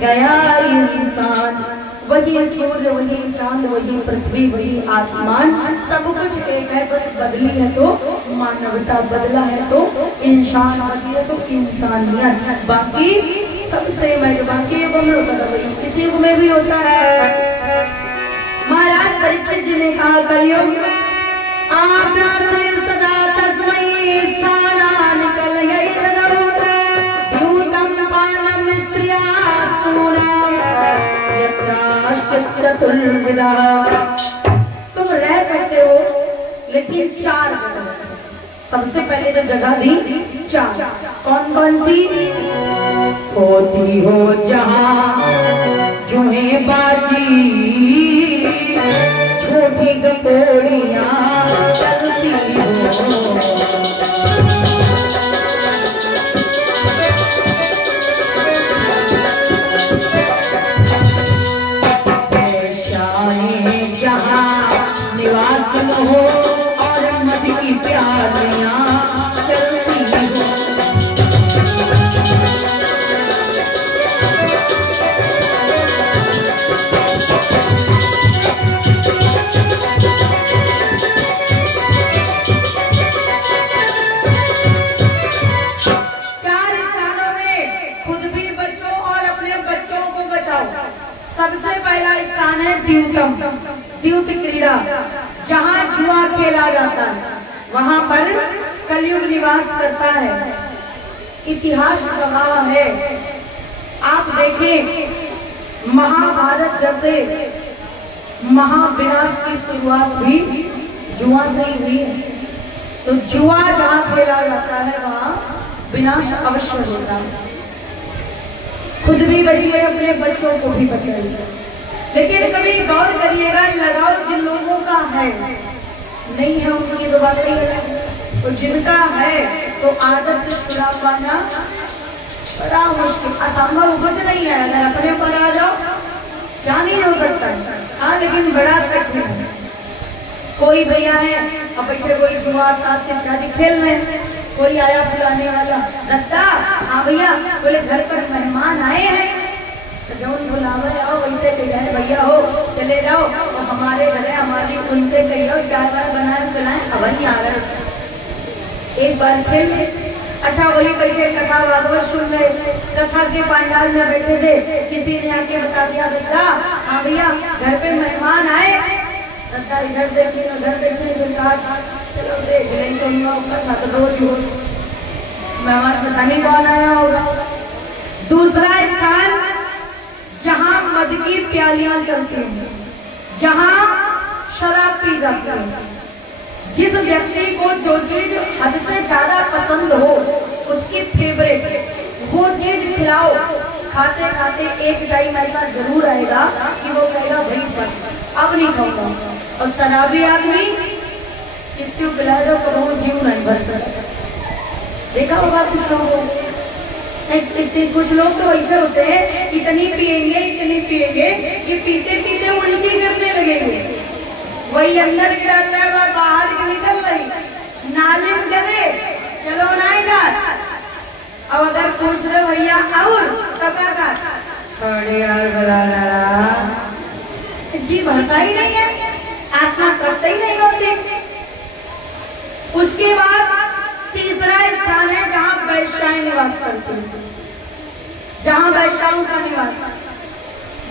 गया इंसान। वही सूर्य, वही चांद, वही पृथ्वी, वही आसमान, सब कुछ एक है, बस बदली है तो मानवता, बदला है तो इंसान, बदली है तो इंसानियत, बाकी सब सेम है। बाकी युग में होता था वही इसी युग में भी होता है। महाराज परीक्षित जी ने कहा कलयुग आपने सदा तस्मै स्थानानि कलयैतदौ द्यूतं पानं स्त्रिया सूनां यत्राश्च चतुर्विधा। तुम रह सकते हो लेकिन 4 जगह। सबसे पहले जो जगह दी 4, कौन कौन सी? होती हो जहां जुए बाजी, छोटी गपोड़ियां चलती हो, शाही जहां निवास हो और मद की प्यालियां चलती हो। सबसे पहला स्थान है द्यूतम, द्यूत क्रीड़ा, जहाँ जुआ खेला जाता है, वहां पर कलयुग निवास करता है। इतिहास गवाह है। आप देखें महाभारत जैसे महाविनाश की शुरुआत भी जुआ से ही हुई है। तो जुआ जहाँ खेला जाता है वहाँ विनाश अवश्य होता है। खुद भी बचिए, अपने बच्चों को भी बचाइए। लेकिन कभी गौर करिएगा, लगाव जिन लोगों का है, नहीं है उनकी तो बात नहीं है, तो जिनका है तो आदत से छुड़ा पाना बड़ा मुश्किल, असंभव कुछ नहीं है। अगर अपने पर आ जाओ क्या नहीं हो सकता है। हाँ, लेकिन बड़ा कठिन है। कोई भैया है अब बैठे, कोई जुआ ताश इत्यादि खेल रहे हैं, कोई आया बुलाने वाला, दत्ता हाँ भैया, बोले घर पर मेहमान आए हैं, तो जौन बुलावे आओ वैसे कहिए भैया हो चले जाओ, तो हमारे घर हमारी उनसे कहियो 4 बार बनाए खिलाएं, अब नहीं आ रहे, एक बार खेल। अच्छा वही बैठे कथा भागवत सुन रहे, कथा के पंडाल में बैठे थे, किसी ने आके बता दिया दत्ता हाँ भैया घर पे मेहमान आए, दत्ता इधर देखिए उधर देखिए, फिर कहा चलो देख लेंगे उनका तो रोज हो मेहमान पता नहीं कौन आया होगा। दूसरा स्थान जहां मद की प्यालियां चलती हैं, जहां शराब पी जाती है। जिस व्यक्ति को जो चीज हद से ज्यादा पसंद हो, उसकी फेवरेट वो चीज खिलाओ, खाते खाते एक टाइम ऐसा जरूर आएगा कि वो कहेगा भाई बस अब नहीं खाऊंगा। और शराबी आदमी कितनी पिला दो तो जीव नहीं भर सकता। देखा होगा कुछ लोगों को, कुछ लोग तो ऐसे होते हैं इतनी पिएंगे कि पीते पीते उल्टी करने लगेंगे। वही अंदर की डाल रहा है, बाहर की निकल रही, नाली में करे चलो ना जा। अब अगर पूछ रहे भैया और तब क्या थोड़ी और जी भरता ही नहीं है। आत्मा तृप्त ही नहीं होती। उसके बाद तीसरा स्थान है जहां वैश्याएं निवास करती हैं, जहां वैश्याओं का निवास,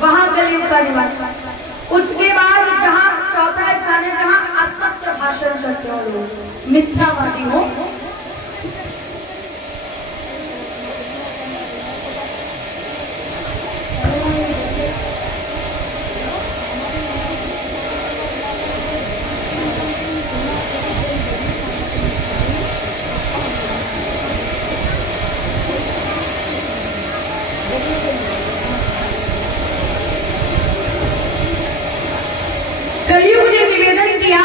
वहां कलयुग का निवास। उसके बाद जहां चौथा स्थान है जहां असत्य भाषण करते हो लोग, मिथ्यावादी हो। कलयुग ने निवेदन किया,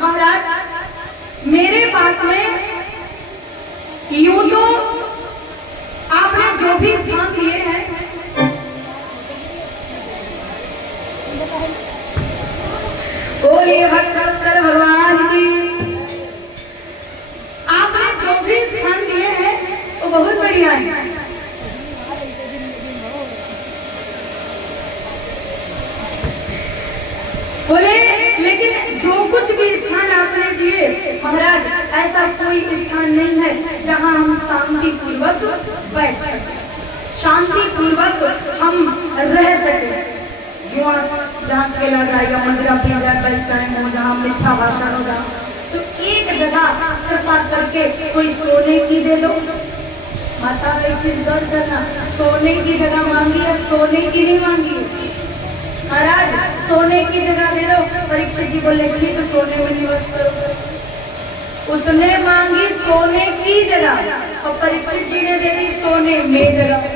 महाराज मेरे पास में यूं तो आपने जो भी स्थान दिए हैं, बोलिए भक्तवत्सल भगवान की, आपने जो भी स्थान दिए हैं वो बहुत बढ़िया है। बोले लेकिन जो कुछ भी स्थान आपने दिए महाराज, ऐसा कोई स्थान नहीं है जहां हम शांति पूर्वक बैठ सके, शांति पूर्वक हम रह सके। जहाँ खेला जाएगा, मदिरा पी जाए, बैसाएं हो, जहाँ मिथ्या भाषण होगा, तो एक जगह कृपा करके कोई सोने की दे दो। माता एक चीज गौर करना, सोने की जगह मांगी है, सोने की नहीं मांगी है। महाराज सोने की जगह दे दो। परीक्षित जी बोले ठीक सोने में निवास करो। उसने मांगी सोने की जगह और परीक्षित जी ने दे दी सोने में जगह।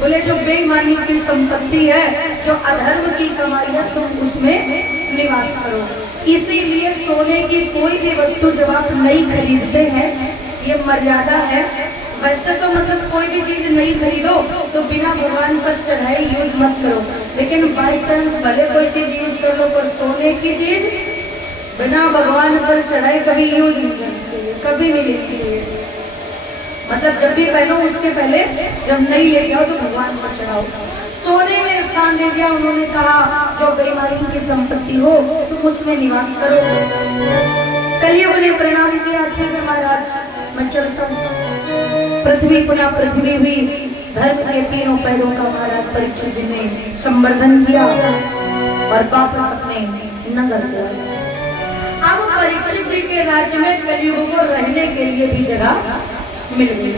बोले जो बेईमानी की संपत्ति है, जो अधर्म की कमाई है, तुम उसमें निवास करो। इसीलिए सोने की कोई भी वस्तु जब आप नहीं खरीदते हैं, ये मर्यादा है। वैसे तो मतलब कोई भी चीज नहीं खरीदो तो बिना भगवान पर चढ़ाए यूज मत करो, लेकिन बाई चांस भले कोई चीज यूज कर लो, पर सोने की चीज बिना भगवान पर चढ़ाए कभी यूज नहीं करनी चाहिए, कभी नहीं लेनी चाहिए। मतलब जब भी पहनो उसके पहले जब नहीं लेके आओ तो भगवान पर चढ़ाओ। सोने में स्थान दे दिया। उन्होंने कहा जो बेईमानी की संपत्ति हो तुम उसमें निवास करो। कलयुग ने प्रणाम किया, ठीक है महाराज मैं चलता हूँ। पृथ्वी पुनः पृथ्वी हुई, धर्म के तीनों पैरों का महाराज परीक्षित जी ने संवर्धन किया और वापस अपने नगर को। अब परीक्षित जी के राज्य में कलयुग को रहने के लिए भी जगह मिल गई।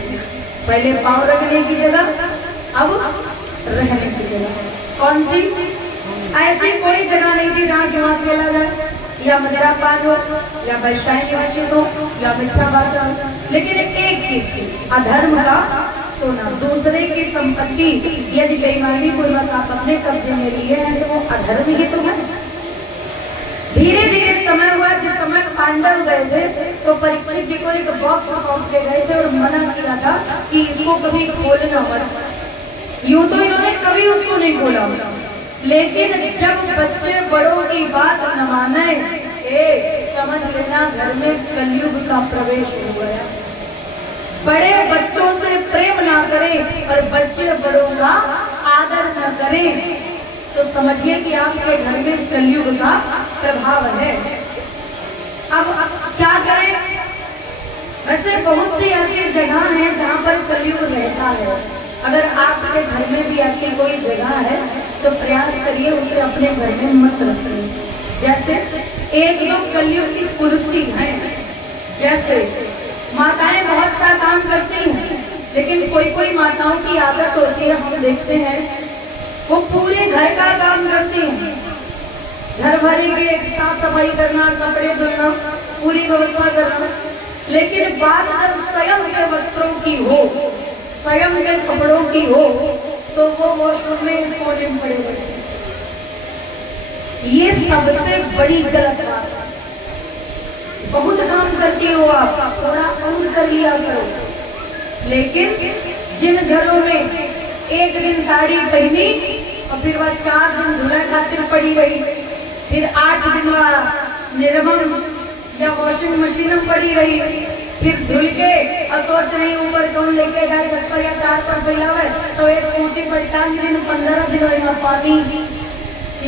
पहले पांव रखने की जगह, अब रहने की जगह। कौन सी? ऐसी कोई जगह नहीं थी जहाँ जुआ खेला जाए, या मदिरा पान हो, या वैश्याएं निवासित हो, या मिथ्या भाषा हो, लेकिन एक चीज थी, अधर्म का सोना। दूसरे की संपत्ति यदि बेईमानी पूर्वक आप अपने कब्जे में लिए हैं तो वो अधर्म ही तो है। धीरे धीरे समय हुआ, जिस समय पांडव गए थे तो परीक्षित जी को एक बॉक्स सौंप के गए थे और मना किया था कि इसको कभी खोलना मत। यूं तो इन्होंने कभी उसको नहीं खोला, लेकिन जब बच्चे बड़ों की बात न माने, समझ लेना घर में कलयुग का प्रवेश हो गया। बड़े बच्चों से प्रेम ना करें और बच्चे बड़ों का आदर न करें तो समझिए कि आपके घर में कलयुग का प्रभाव है। अब क्या करें? वैसे बहुत सी ऐसी जगह हैं जहाँ पर कलयुग रहता है। अगर आपके घर में भी ऐसी कोई जगह है तो प्रयास करिए उसे अपने घर में मत रखें। जैसे एक दो कलयुग की कुर्सी है, जैसे माताएं बहुत सा काम करती हैं, लेकिन कोई कोई माताओं की आदत होती है, हम देखते हैं वो पूरे घर का काम करती हैं, घर भरी के साफ सफाई करना, कपड़े धुलना, पूरी व्यवस्था करना, लेकिन बात जब स्वयं के वस्त्रों की हो, स्वयं के कपड़ों की हो, तो वो वॉशरूम में कोने में पड़े रहते हैं। ये सबसे बड़ी गलत बात है। बहुत काम करती हो आप, थोड़ा कम कर लिया करो, लेकिन जिन घरों में एक दिन साड़ी पहनी और फिर वह 4 दिन धुला खातिर पड़ी रही, फिर 8 दिन वह निर्मम या वॉशिंग मशीन में पड़ी रही, फिर धुल के और सोच रही ऊपर कौन लेके जाए, छत पर या तार पर फैलावे, तो एक ऊँटी पड़ता दिन 15 दिन पानी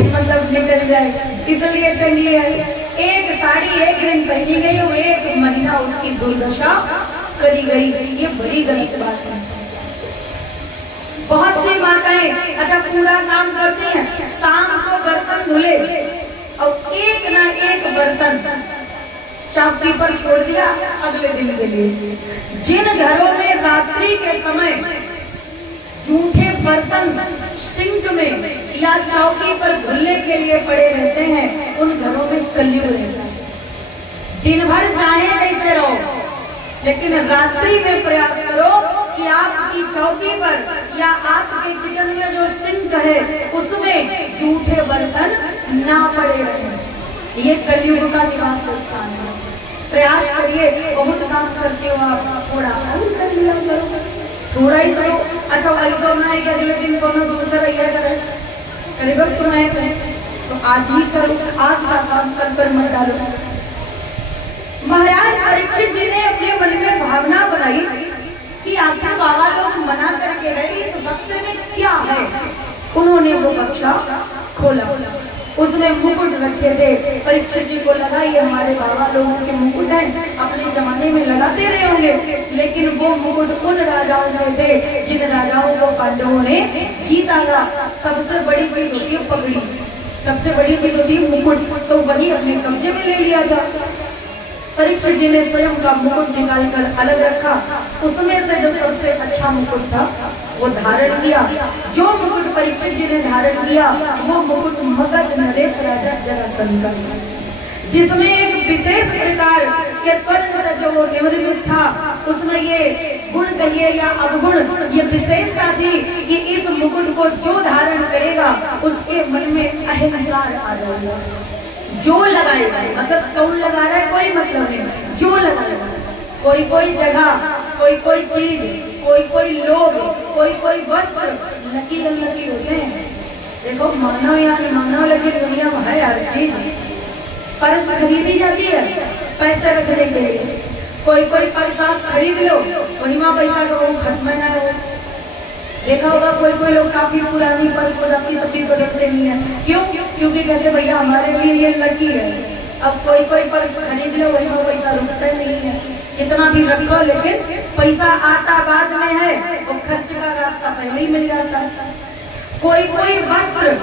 मतलब निकल जाए, इसलिए टंगी है। एक साड़ी एक दिन पहनी गई और एक महीना उसकी दुर्दशा करी गई, ये बड़ी गलत बात है। बहुत सी माताएं अच्छा पूरा काम करती हैं, शाम को बर्तन धुले और एक ना एक बर्तन चापती पर छोड़ दिया अगले दिन के लिए। जिन घरों में रात्रि के समय जूठे बर्तन सिंक में या चौकी पर धुलने के लिए पड़े रहते हैं, उन घरों में कलयुग रहता है। दिन भर चाहे जैसे रहो, लेकिन रात्रि में प्रयास करो कि आपकी चौकी पर या आपके किचन में जो सिंक है उसमें जूठे बर्तन ना पड़े रहे। ये कलयुग का निवास स्थान है। प्रयास करिए, बहुत काम करते हो आप, थोड़ा कर लिया करो, थोड़ा ही करो। अच्छा ऐसा ना है कि अगले दिन कोनो दूसरा यह करे, करीबन तो आज ही करो, आज का काम कल पर मत डालो। महाराज परीक्षित जी ने अपने मन में भावना बनाई कि आखिर बाबा लोग मना करके गए, इस बक्से में क्या है। उन्होंने वो बक्सा खोला, उसमें मुकुट रखे थे। परीक्षित जी को लगा ये हमारे बाबा लोगों के मुकुट हैं, अपने जमाने में लगाते रहे होंगे, लेकिन वो मुकुट उन राजाओं में थे जिन राजाओं को पांडवों ने जीता था। सबसे बड़ी चीज होती है पगड़ी, सबसे बड़ी चीज होती है मुकुट, तो वही अपने कब्जे में ले लिया था। परीक्षित जी ने स्वयं का मुकुट निकालकर अलग रखा, उसमें से जो सबसे अच्छा मुकुट था वो धारण किया। जो मुकुट परीक्षित जी ने धारण किया वो मुकुट मगध नरेश राजा जरासंध का, जिसमें एक विशेष प्रकार के स्वर्ण से जो निर्मित था, उसमें ये गुण कहिए या अवगुण, ये विशेषता थी कि इस मुकुट को जो धारण करेगा उसके मन में अहंकार आ जाएगा। जो लगाएगा, मतलब कौन लगा रहा है कोई मतलब नहीं, जो लगाएगा। कोई कोई जगह, कोई कोई चीज, कोई कोई लोग, कोई कोई वस्त्र लकी अनलकी होते हैं। देखो मानव या नहीं मानव, लेकिन दुनिया में है हर चीज। पर्स खरीदी जाती है पैसे रखने के लिए, कोई कोई पर्स आप खरीद लो, वही माँ पैसा का वो खत्म ना हो। देखा होगा कोई कोई लोग काफी पुरानी पर्स हो जाती तब भी बदलते नहीं है, क्यों? क्योंकि कहते भैया हमारे लिए ये लकी है। अब कोई कोई पर्स खरीद लो, वही वो पैसा रुकता नहीं है, कितना भी रखो, लेकिन पैसा आता बाद में है और खर्च का रास्ता पहले ही मिल जाता है। कोई कोई वस्त्र,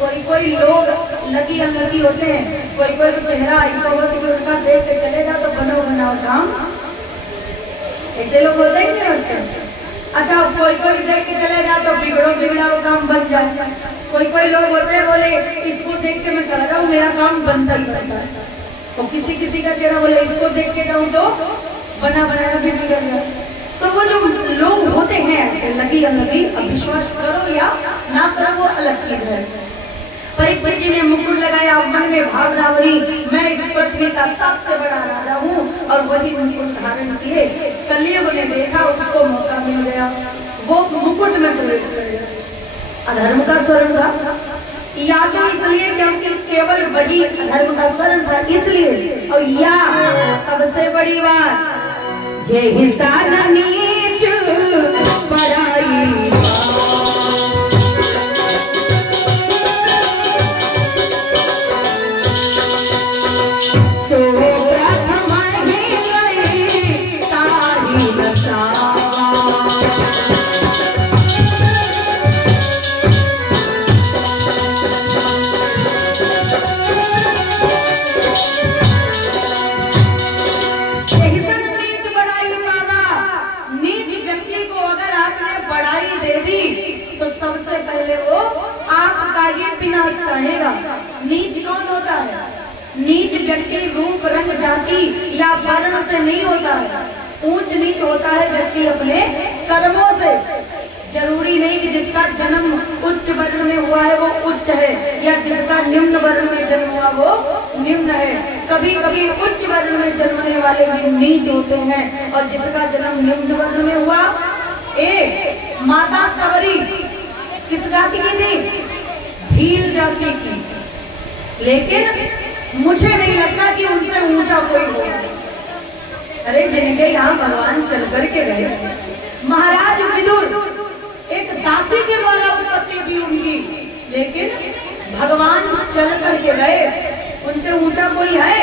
कोई कोई लोग लकी अनलकी होते हैं, कोई कोई चेहरा ऐसा होगा कि उनका देख के चलेगा तो बनो बनाओ काम, ऐसे लोग होते हैं क्या होते हैं? अच्छा कोई कोई देख के चलेगा तो बिगड़ो बिगड़ाओ काम बन जाए। कोई कोई लोग होते हैं बोले इसको देख के मैं चला जाऊँ मेरा काम बनता ही बनता है, और किसी किसी का चेहरा बोले इसको देख के जाऊँ तो बना बनाया भी बिगड़ जाए। तो वो जो लोग होते हैं ऐसे लकी अनलकी, अब विश्वास करो या ना करो वो अलग चीज है। परीक्षित जी ने मुकुट लगाया, मन में भावना बनी मैं इस पृथ्वी का सबसे बड़ा राजा हूँ, और वही मुकुट धारण किए। कलयुग ने देखा, उसको मौका मिल गया, वो मुकुट में प्रवेश कर गया। अधर्म का स्वर्ण था, या तो इसलिए क्योंकि केवल वही अधर्म का स्वर्ण था इसलिए, और या सबसे बड़ी बात जे हिस्सा न नीच बड़ाई चाहेगा। नीच कौन होता है? नीच व्यक्ति रूप रंग जाति या वर्ण से नहीं होता है, ऊंच नीच होता है व्यक्ति अपने कर्मों से। जरूरी नहीं कि जिसका जन्म उच्च वर्ण में हुआ है वो उच्च है, या जिसका निम्न वर्ण में जन्म हुआ वो निम्न है। कभी कभी उच्च वर्ण में जन्मने वाले भी नीच होते हैं, और जिसका जन्म निम्न वर्ण में हुआ। माता सबरी किस जाति की थी? भील जाति की, लेकिन मुझे नहीं लगता कि उनसे ऊंचा कोई हो। अरे जिनके यहाँ भगवान चल करके गए, महाराज विदुर एक दासी के द्वारा उत्पत्ति थी उनकी, लेकिन भगवान चल करके गए, उनसे ऊंचा कोई है?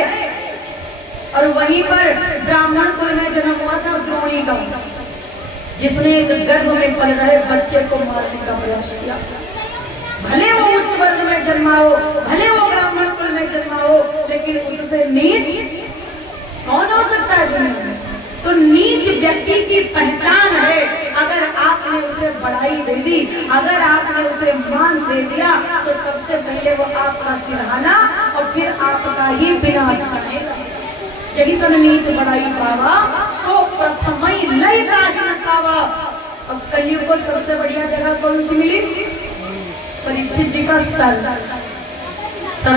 और वहीं पर ब्राह्मण कुल में जन्म हुआ था द्रोणी का, जिसने एक गर्भ में पल रहे बच्चे को मारने का प्रयास किया। भले वो उच्च वर्ग में जन्मा हो, भले वो ब्राह्मण कुल में जन्मा हो, लेकिन उससे नीच कौन हो सकता है दुनिया में? तो नीच व्यक्ति की पहचान है अगर आपने उसे बढ़ाई दे दी, अगर आपने उसे मान दे दिया, तो सबसे पहले वो आपका सिरहाना और फिर आपका ही विनाश करेगा। यही सन नीच बढ़ाई पावा सो प्रथमई लय काहि नसावा। अब कलयुग को सबसे बढ़िया जगह कौन सी मिली? परीक्षित जी का सर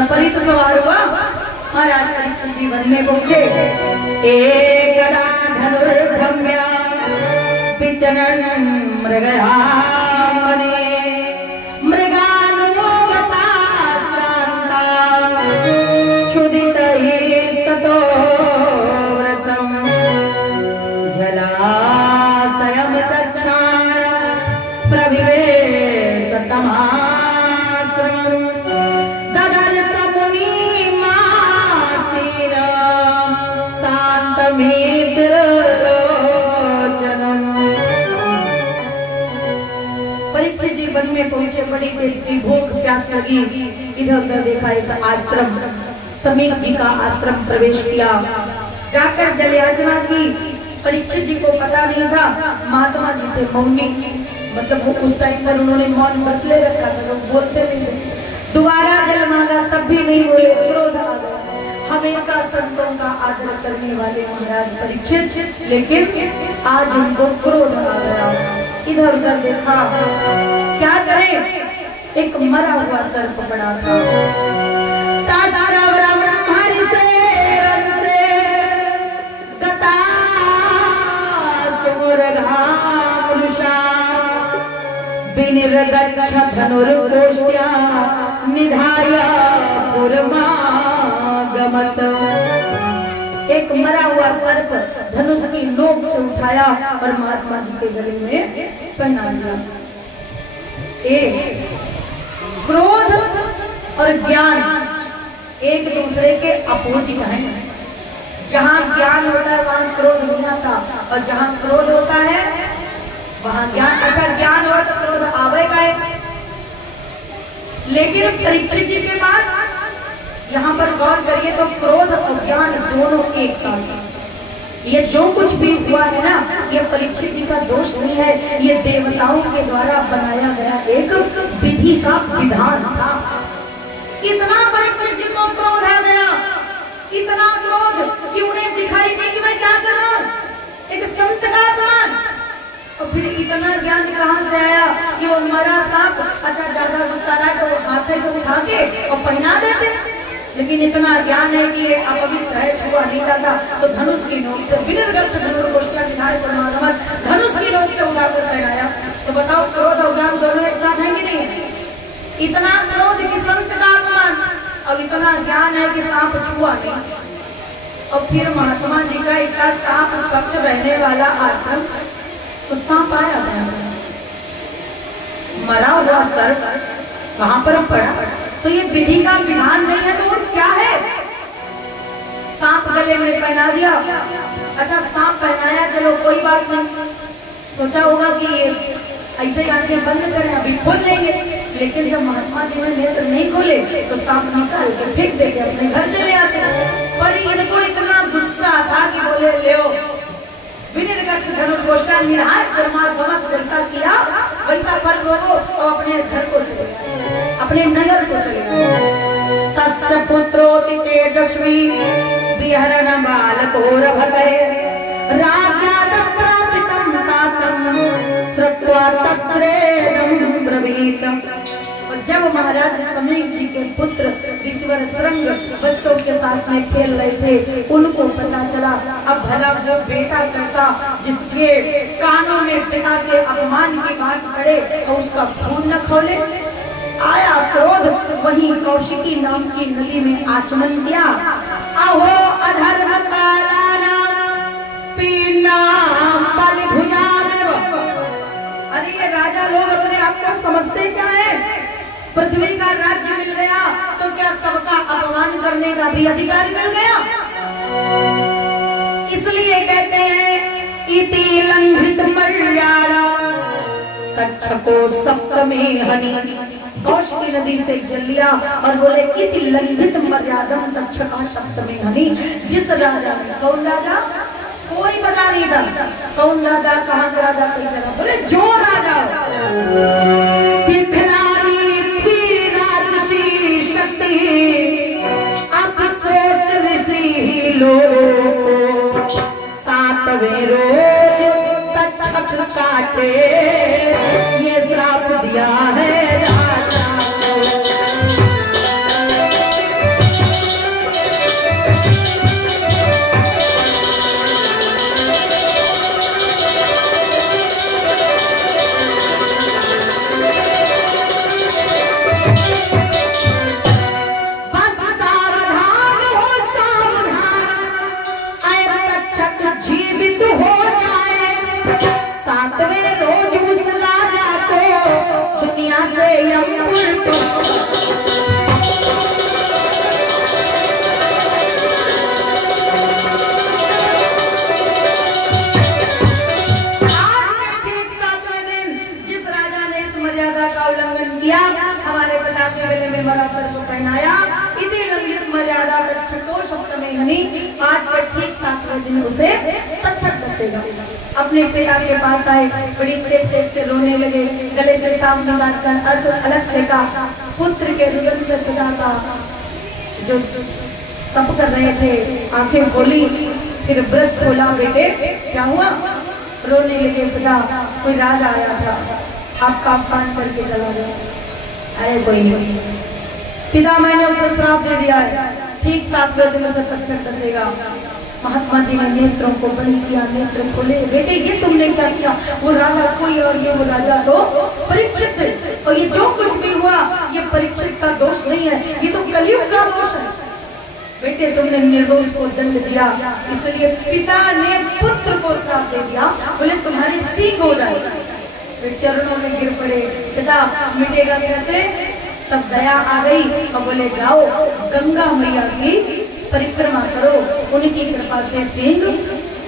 पर ही तो सवार हुआ। महाराज परीक्षित जी वन में पहुंचे। एकदा धनुर्भम्य विचरन् मृगयामने मृगानुगता श्रान्ता क्षुदितैस्ततो व्रसं जलाशयं चक्षाण प्रविवेश तमाश्रमं ददर्श परीक्षित जी वन में पहुंचे। बड़ी तेज की भूख प्यास लगी, इधर उधर देखा, एक आश्रम समीप जी का आश्रम प्रवेश किया, जाकर जल याचना की। परीक्षित जी को पता नहीं था महात्मा जी थे मौनी, मतलब वो उस टाइम पर उन्होंने मौन व्रत ले रखा था, लोग बोलते नहीं थे। दोबारा जल मांगा तब भी नहीं बोले, क्रोध आ गया। हमेशा संतों का आदर करने वाले महाराज परीक्षित, लेकिन आज उनको क्रोध आ गया। इधर उधर देखा, क्या करें? एक मरा हुआ सर्प पड़ा था। धनुर्कोष्ट्या निधाय पुरमागमत। एक मरा हुआ सर्प धनुष की नोक से उठाया और महात्मा जी के गले में पहना दिया। क्रोध और ज्ञान एक दूसरे के अपोजिट हैं। जहाँ ज्ञान होता है वहाँ क्रोध नहीं आता, और जहाँ क्रोध होता है वहाँ ज्ञान। अच्छा, ज्ञान हो तो क्रोध आवे का है, लेकिन परीक्षित जी के पास यहाँ पर गौर करिए तो क्रोध और ज्ञान दोनों एक साथ। ये जो कुछ भी हुआ है ना, ये परीक्षित जी का दोष नहीं है, ये देवताओं के द्वारा बनाया गया एक विधि का विधान था। इतना परीक्षित जी को क्रोध आ गया, इतना क्रोध कि उन्हें दिखाई नहीं कि मैं क्या कर रहा हूँ, एक संत का अपमान। और फिर इतना ज्ञान कहाँ से आया कि वो मरा सांप, अच्छा ज्यादा गुस्सा रहा तो हाथ से उठा के और पहना देते। लेकिन इतना ज्ञान है कि ये अपवित्र है, छुआ नहीं जाता, तो धनुष की नोक से धनुष की नोक से उठाकर पहनाया। तो बताओ, क्रोध और ज्ञान दोनों एक साथ है कि नहीं? इतना क्रोध कि संत का अपमान, और इतना ज्ञान है कि सांप छुआ नहीं। और फिर महात्मा जी का इतना सांप स्वच्छ रहने वाला आश्रम, तो सांप आया मरा हुआ सर्प वहां पर पड़ा। तो ये विधि का विधान नहीं है, तो वो क्या है? सांप गले में पहना दिया। अच्छा, सांप पहनाया, चलो कोई बात नहीं, सोचा होगा कि ऐसे ही आंखें बंद करें, अभी खोल लेंगे। लेकिन जब महात्मा जी ने नेत्र नहीं खोले तो सांप निकाल के फेंक देके अपने घर चले आते। पर इनको इतना गुस्सा था कि बोले ले जैसा किया वैसा फल भोगो और अपने घर को चले गए, अपने नगर को चले गए। तस्य पुत्रोति तेजस्वी विहरन बालकोरभते राज्यादं प्रापितं तातं श्रुत्वा तत्रेदं ब्रवीत। जब महाराज समीप जी के पुत्र ऋषिवर श्रृंग बच्चों के साथ में खेल रहे थे, उनको पता चला अब भला वो बेटा कैसा जिसके कानों में पिता के अपमान की बात पड़े और उसका खून न खोले। आया क्रोध, वही कौशिकी नाम की नदी में आचमन किया। अहो अधर्म पालाना पीना बलि भुजा में। अरे ये राजा लोग अपने आप को समझते क्या है? पृथ्वी का राज्य मिल गया तो क्या सबका अपमान करने का भी अधिकार मिल गया? इसलिए कहते हैं इति लंघित मर्यादा तक्षको सप्तमे हनि। कौशिकी नदी से जल लिया और बोले इति लंघित मर्यादम तक्षका सप्तमे हनि। जिस राजा ने, कौन राजा? कोई पता नहीं था कौन राजा, कहाँ का राजा, कैसे राजा, बोले जो राजा दिखलाई थी राजसी शक्ति अफसोस ऋषि लोग सातवें रोज तक्षक काटे ये श्राप दिया है राजा को। बस सावधान हो सावधान, अय तक्षक जीवित हो जाए, सातवें रोज उस राजा को दुनिया से यमपुर को। ठीक 7वें दिन जिस राजा ने इस मर्यादा का उल्लंघन किया, हमारे पिता के गले में बड़ा सर को पहनाया, इति लंघित मर्यादा तक्षको सप्तमे हनि। आज के ठीक 7वें दिन उसे तक्षक दसेगा। अपने पिता के पास आए, बड़ी तेज से रोने लगे, गले से सांप निकाल कर अर्थ अलग फेंका। पुत्र के रुदन से पिता का जो तप कर रहे थे आंखें खोली, फिर व्रत खोला। बेटे क्या हुआ? रोने लगे पिता, कोई राजा आया था, आपका अपमान करके चला गया। अरे कोई नहीं पिता, मैंने उसे श्राप दे दिया है, ठीक 7वें दिन उसे तक्षक दसेगा। महात्मा जी ने नेत्रों को बंद किया, नेत्र खोले। बेटे ये तुमने क्या किया? वो राजा कोई और ये वो राजा तो परीक्षित है, और ये जो कुछ भी हुआ ये परीक्षित का दोष नहीं है, ये तो कलयुग का दोष है। बेटे तुमने निर्दोष को दंड दिया, इसलिए पिता ने पुत्र को श्राप दे दिया, बोले तुम्हारे सींग हो जाए। वे चरणों में गिर पड़े, पिता मिटेगा कैसे? तब दया आ गई और बोले जाओ गंगा मैया की परिक्रमा करो, उनकी कृपा से सिंह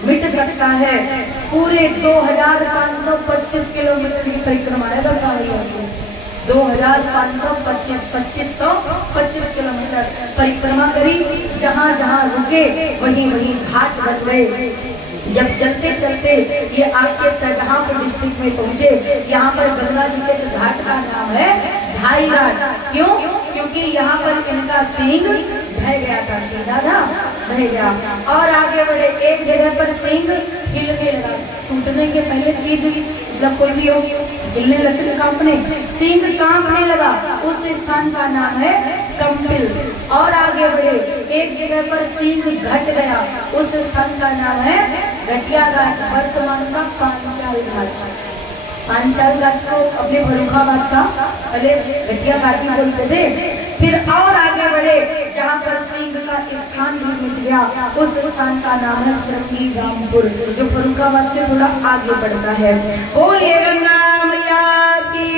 मिट सकता है। पूरे 2525 किलोमीटर की परिक्रमा है गंगा मैया की। 2525 किलोमीटर परिक्रमा करी, जहाँ जहाँ रुके वहीं वहीं घाट बन गए। जब चलते चलते ये आके शाहजहांपुर डिस्ट्रिक्ट में पहुंचे, यहाँ पर गंगा जी के घाट का नाम है ढाई घाट। क्यों? क्योंकि यहाँ पर इनका सींग ढह गया था, सीधा था बह गया। और आगे बढ़े, एक जगह पर सींग हिलने लगा, टूटने के पहले चीज जब कोई भी हो हिलने लगती कांपने, सींग कांपने लगा, उस स्थान का नाम है कंपिल। और आगे बढ़े, एक जगह पर सींग घट गया, उस स्थान का नाम है घटिया घाट, वर्तमान का पांचाल घाट। पांचाल घाट को अपने फर्रुखाबाद का पहले घटिया घाट में बोलते थे। फिर और आगे बढ़े, जहाँ पर सिंह का स्थान भी मिल गया, उस स्थान का नाम है श्रृंगी रामपुर, जो फर्रुखाबाद से थोड़ा आगे बढ़ता है। बोलिए गंगा मैया की।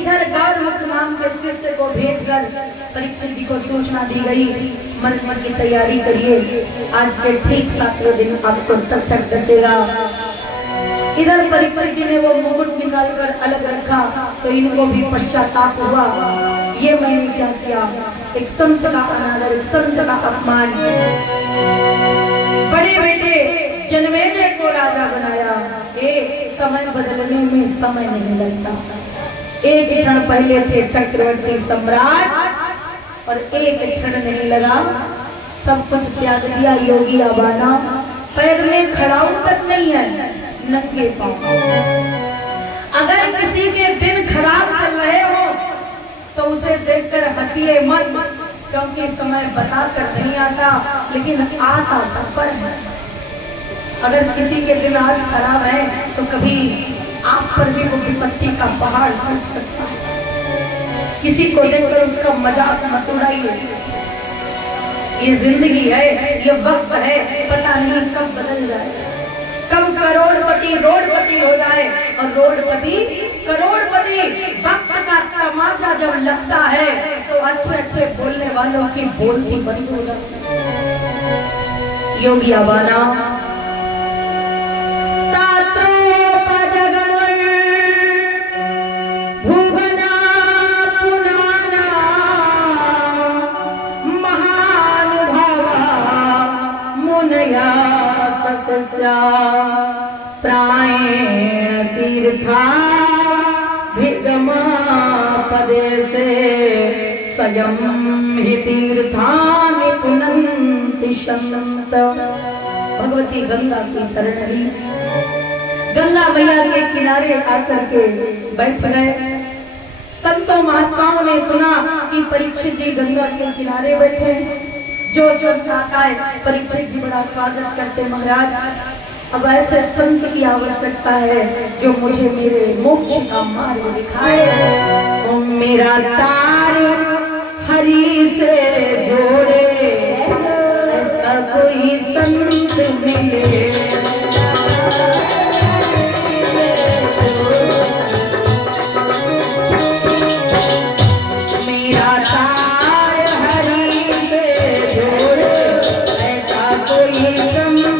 इधर गौरमुख नाम के शिष्य को भेजकर परीक्षित जी को सूचना दी गई, मरने की तैयारी करिए, आज के ठीक 7वें दिन आपको तक्षक दसेगा। इधर परीक्षित जी ने वो मुकुट निकालकर अलग रखा, तो इनको भी पश्चाताप हुआ, ये मैंने क्या किया, एक संत का अनादर, एक संत का अपमान। बड़े बेटे जन्मेजय को राजा बनाया। समय बदलने में समय नहीं लगता। एक क्षण पहले थे चक्रवर्ती सम्राट और एक क्षण नहीं लगा, सब कुछ त्याग दिया योगी आबाना। पैर में खड़ाऊ तक नहीं है, नंगे पांव। अगर किसी के दिन खराब चल रहे हो तो उसे देखकर हंसिए मत, क्योंकि समय बता कर नहीं आता, लेकिन आता सब पर है। अगर किसी के दिन आज खराब है तो कभी आप पर भी वो विपत्ति का पहाड़ टूट सकता है। किसी को देखकर उसका मजाक मत उड़ाइए। ये जिंदगी है, ये वक्त है, पता नहीं कब बदल जाए। कब करोड़पति रोडपति हो जाए और रोडपति करोड़पति। वक्त का तमाचा जब लगता है तो अच्छे अच्छे बोलने वालों की बोलती बंद हो जाती है। योगी आवाना भुवना पुनाना महानुभावा मुनया सस्या प्रायेण तीर्था भिगमा पदेसे स्वयं हि तीर्थानि पुनन्ति संत। भगवती गंगा की शरण ली, गंगा मैया के किनारे आकर के बैठ गए। संतों महात्माओं ने सुना कि परीक्षित जी गंगा के किनारे बैठे। जो संत आता है परीक्षित जी बड़ा स्वागत करते, महाराज अब ऐसे संत की आवश्यकता है जो मुझे मेरे मोक्ष का मार्ग दिखाए। ओ मेरा तार हरि से जोड़े, ऐसा कोई संत मिले। मेरा तार हरि से जोड़े, ऐसा कोई संत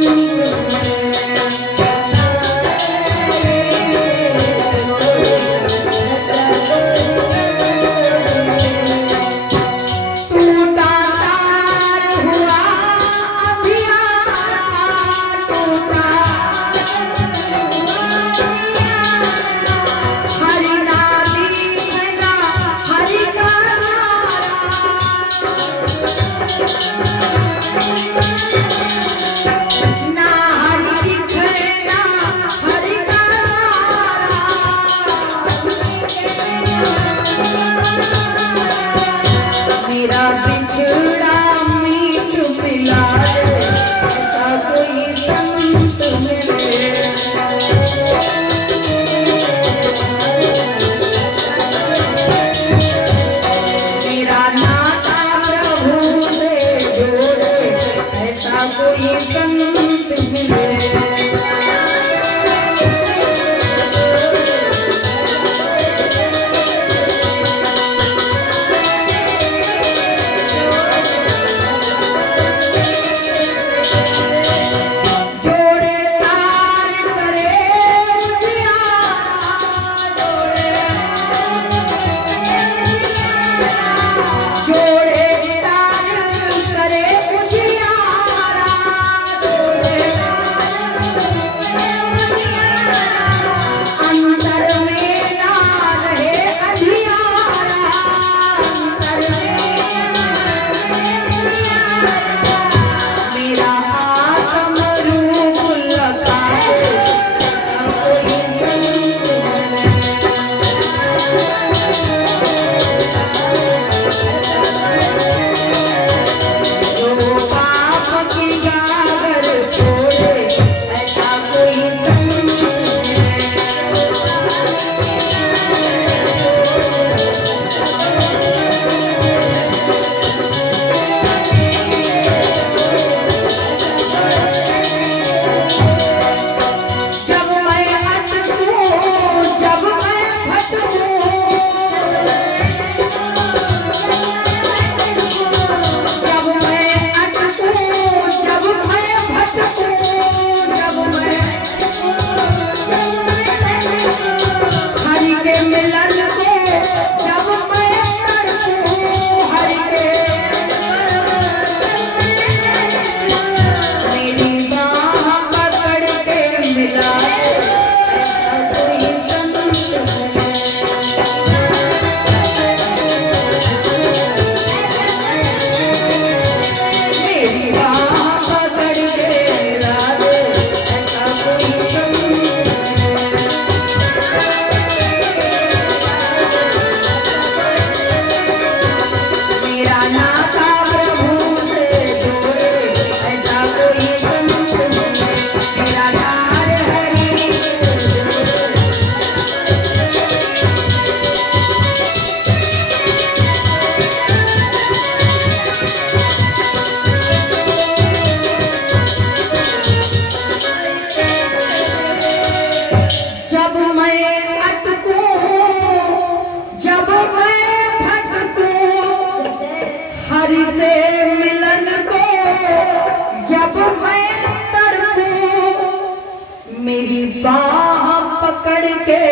जब मैं तड़पूं मेरी बाह पकड़ के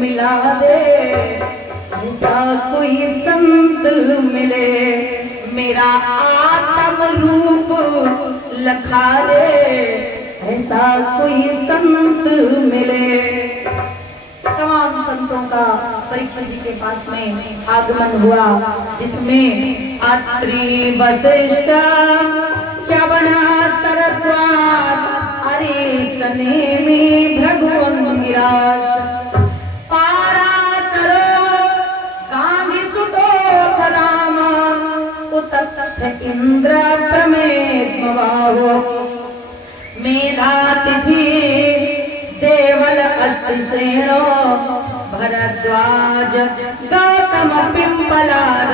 मिला दे, ऐसा कोई संत मिले मेरा आत्म रूप लखा दे, ऐसा कोई संत मिले। तमाम संतों का परीक्षित जी के पास में आगमन हुआ, जिसमें अत्रि वशिष्ठ च्यवन शरद्वार अरिष्ट नेमि भृगुअंगिराश पाराशर गांधी सुतोथ राम उतत्थ इंद्र प्रमेत्मवाहो मेधातिथि देवल अष्टसेनो भरद्वाज गौतम पिप्पलाद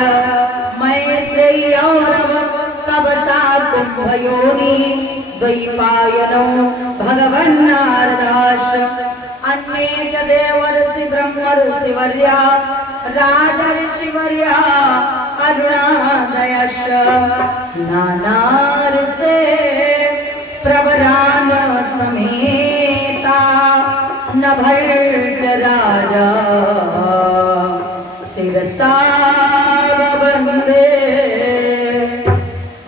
मैत्रेयी औरव कवशा कुंभयोनि द्वैपायनो भगवन् नारदाश अन्ये च देवर्षि ब्रह्मर्षि वर्या राजर्षि वर्या अरुणादयश्च नानार्षे प्रवरान समेता नभर्च राजा शिरसा वंदे।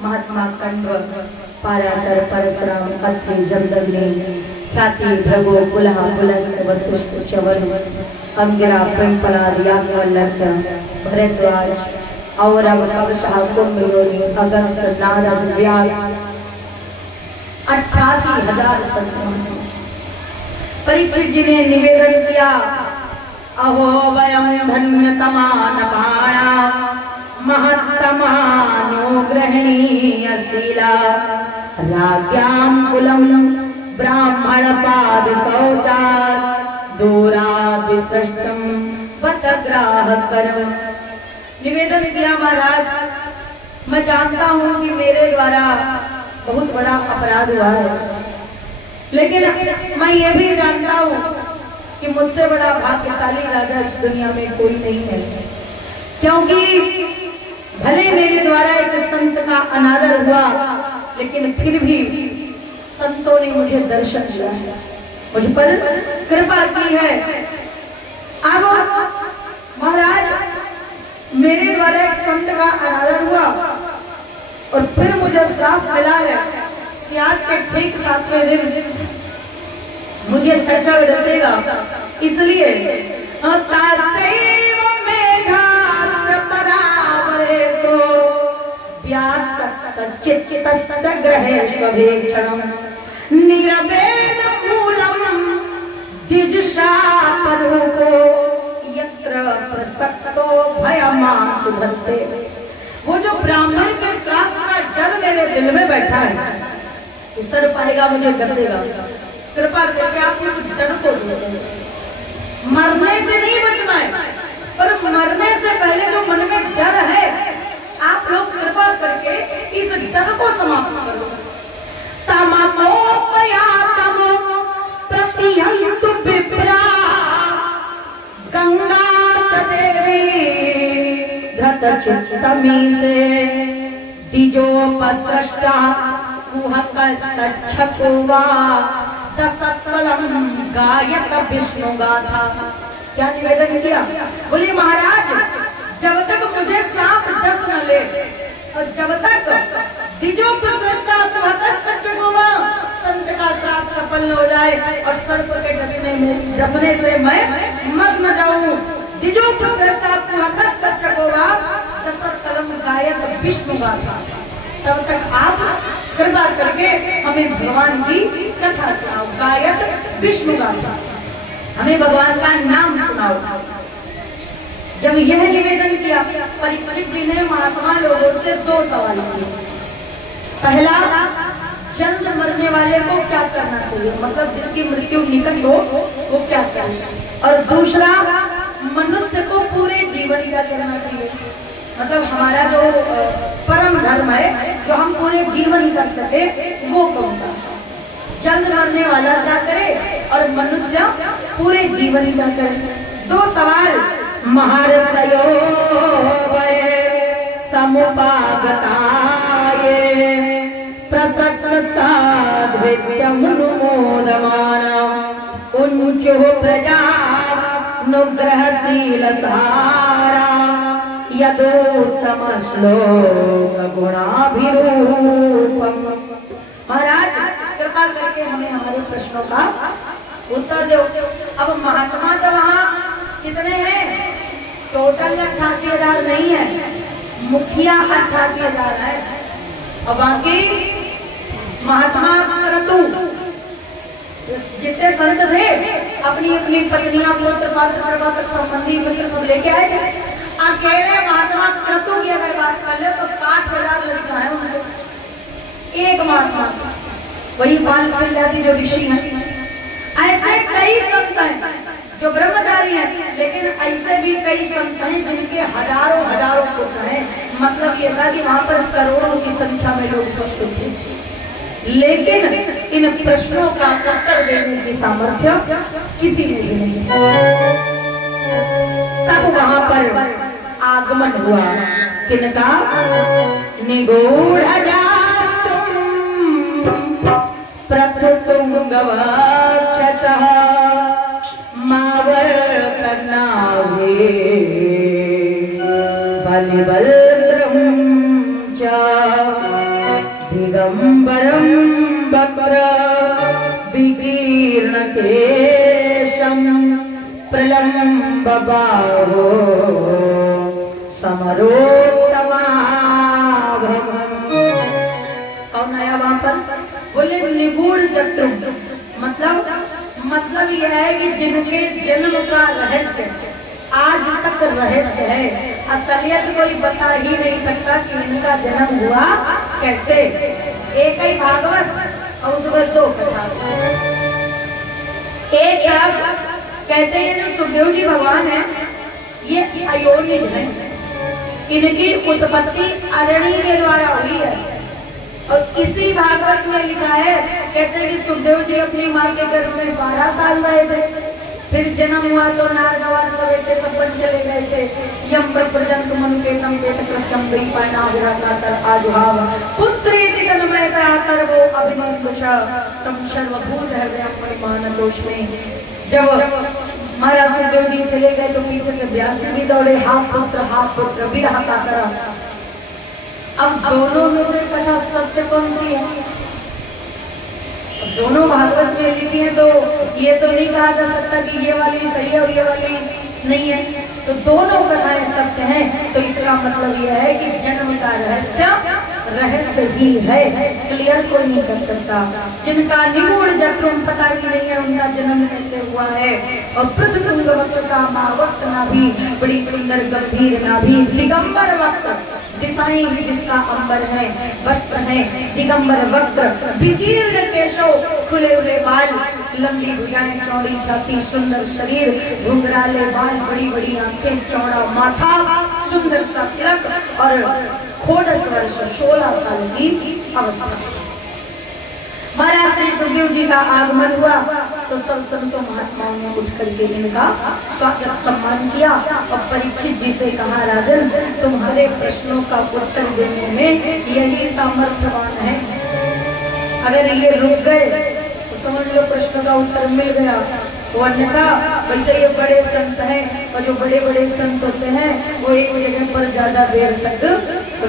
महात्मा कण्व पाराशर परशुराम अत्रि जमदग्नि ख्याति भृगु कुलह पुलस्त वशिष्ठ च्यवन अंगिरा पिप्पलाद याज्ञवल्क्य भरद्वाज औरव कवशः कुंभयोनि अगस्त नारद व्यास 88,000 संतों। परीक्षित जी ने निवेदन किया, अहो वयं धन्यतमा नपाणा महत्तमानुग्रहणीयशीला राज्ञां कुलं ब्राह्मण पाद शौचात् दूराद् विसृष्टं वतग्राहकरम्। निवेदन किया, महाराज मैं जानता हूँ कि मेरे द्वारा बहुत बड़ा अपराध हुआ है, लेकिन मैं ये भी जानता हूँ कि मुझसे बड़ा भाग्यशाली राजा इस दुनिया में कोई नहीं है, क्योंकि भले मेरे द्वारा एक संत का अनादर हुआ, लेकिन फिर भी संतों ने मुझे दर्शन दिया है, मुझ पर कृपा की है। अब महाराज मेरे द्वारा एक संत का अनादर हुआ और फिर मुझे श्राप मिला है कि आज के ठीक 7वें दिन मुझे त्वचा डसेगा, इसलिए वो जो ब्राह्मण के श्राप का डर मेरे दिल में बैठा है, सर पाएगा मुझे डसेगा, कृपा करके आप इस डर को मरने से नहीं बचना है, पर मरने से पहले जो मन में डर है आप लोग कृपा करके इस डर को समाप्त करो। तमोपयातम प्रतियंतु विप्रा गंगा च देवी धृत चित्तमी से द्विजोपसृष्टा गायत विष्णु गाथा। क्या निवेदन किया? बोले महाराज जब तक मुझे सांप डस न ले और जब तक संत का श्राप सफल हो जाए और सर्प के डसने से मैं मर न जाऊं, गायत विष्णु गाथा, तब तक आप कृपा करके हमें भगवान की कथा सुनाओ, गायत विष्णु गाथा, हमें भगवान का नाम सुनाओ। जब यह निवेदन किया, परीक्षित जी ने महात्मा लोगों से 2 सवाल किए। पहला, जल्द मरने वाले को क्या करना चाहिए, मतलब जिसकी मृत्यु निकट हो वो क्या करे, और दूसरा मनुष्य को पूरे जीवन क्या करना चाहिए, मतलब हमारा जो परम धर्म है जो हम पूरे जीवन कर सके वो कौन सा। जल्द मरने वाला क्या करे और मनुष्य पूरे जीवन क्या करे। 2 सवाल। महर्षयो वै समुपागताये प्रशस्त द्वित्यमुनुमोदमाना उञ्चो प्रजा नुग्रहशील सारा यदोत्तम श्लोक गुणाभिरूपम। महाराज कृपा करके हमें हमारे प्रश्नों का उत्तर दो। अब महात्मा तो वहाँ कितने हैं? टोटल 88,000 नहीं है, मुखिया 88,000 है और बाकी महात्मा क्रतु जितने संत थे अपनी अपनी पत्नियां पुत्र पात्र प्रभाकर संबंधी मित्र सब लेके आए थे। अकेले महात्मा क्रतु की अगर बात कर ले तो 60,000 लड़का है उनके एक महात्मा, वही बाल प्रहलादी जो ऋषि हैं। ऐसे कई संत हैं जो ब्रह्मचारी हैं, लेकिन ऐसे भी कई संत हैं जिनके हजारों हजारों पुत्र हैं। मतलब ये था कि वहां पर करोड़ों की संख्या में लोग उपस्थित थे, लेकिन इन प्रश्नों का उत्तर देने की सामर्थ्य किसी ने भी नहीं। तब वहां पर आगमन हुआ किनका? निगूढ़ जातुम प्रथुतुंगवक्षसः मावर्तनावे बलिवल्त्रं च दिगंबरं वक्र विकीर्णकेशं प्रलम्ब बाहो समरोत्तमाभं। कौन आया वहां पर? बोले निगूढ़ जत्रुम। मतलब यह है कि जिनके जन्म का रहस्य आज तक रहस्य है, असलियत कोई बता ही नहीं सकता कि इनका जन्म हुआ कैसे। एक ही भागवत और उसमें 2 कथा। एक कहते हैं जो सुखदेव जी भगवान है ये अयोनिज है, इनकी उत्पत्ति अरणी के द्वारा हुई है। और इसी भागवत में लिखा है, कहते हैं कि सुखदेव जी अपनी माँ के गर्भ में 12 साल रहे थे, फिर जन्म हुआ तो नारनवार सवेते सब बन चले गए थे। यम प्रजंत मनुपेतम पेट कृत्यम द्वीपायना विराटातर आजुहाव पुत्रेति तन्मयतातर वो अभिनंदुषा तम सर्वभूत हृदय परिमान दोष में। जब महाराज सुखदेव जी चले गए तो पीछे से व्यास भी दौड़े, हा पुत्र विरह का करा। अब दोनों में से कथा सत्य कौन सी है? दोनों भागवत में लिखी है तो ये तो नहीं कहा जा सकता कि ये वाली सही है और ये वाली नहीं है। तो दोनों कथाएं सत्य हैं, तो इसका मतलब यह है कि जन्म का रहस्य ही है, क्लियर कोई नहीं कर सकता। जिनका निगूढ़ जन्म पता भी नहीं है उनका जन्म कैसे हुआ है। और पृथ्वी वक्षसा वक्त नाभि, बड़ी सुंदर गंभीर नाभि, दिगंबर वक्त दिशाएं भी जिसका अंबर है, वस्त्र है दिगंबर वक्र, विकीर्ण केशो खुले हुए बाल, लंबी भुजाएं, चौड़ी छाती, सुंदर शरीर, घुंघराले बाल, बड़ी बड़ी आंखें, चौड़ा माथा, सुंदर सा तिलक और 16 वर्ष 16 साल की अवस्था। महाराज श्री सुखदेव जी का आगमन हुआ तो सब संतों महात्माओं ने उठ करके इनका स्वागत सम्मान किया और परीक्षित जी से कहा, राजन तुम्हारे प्रश्नों का उत्तर देने में यही सामर्थ्यवान है। अगर ये रुक गए तो समझ लो प्रश्न का उत्तर मिल गया, वो अन्यथा वैसे ये बड़े संत हैं और जो बड़े बड़े संत होते हैं वो एक जगह पर ज्यादा देर तक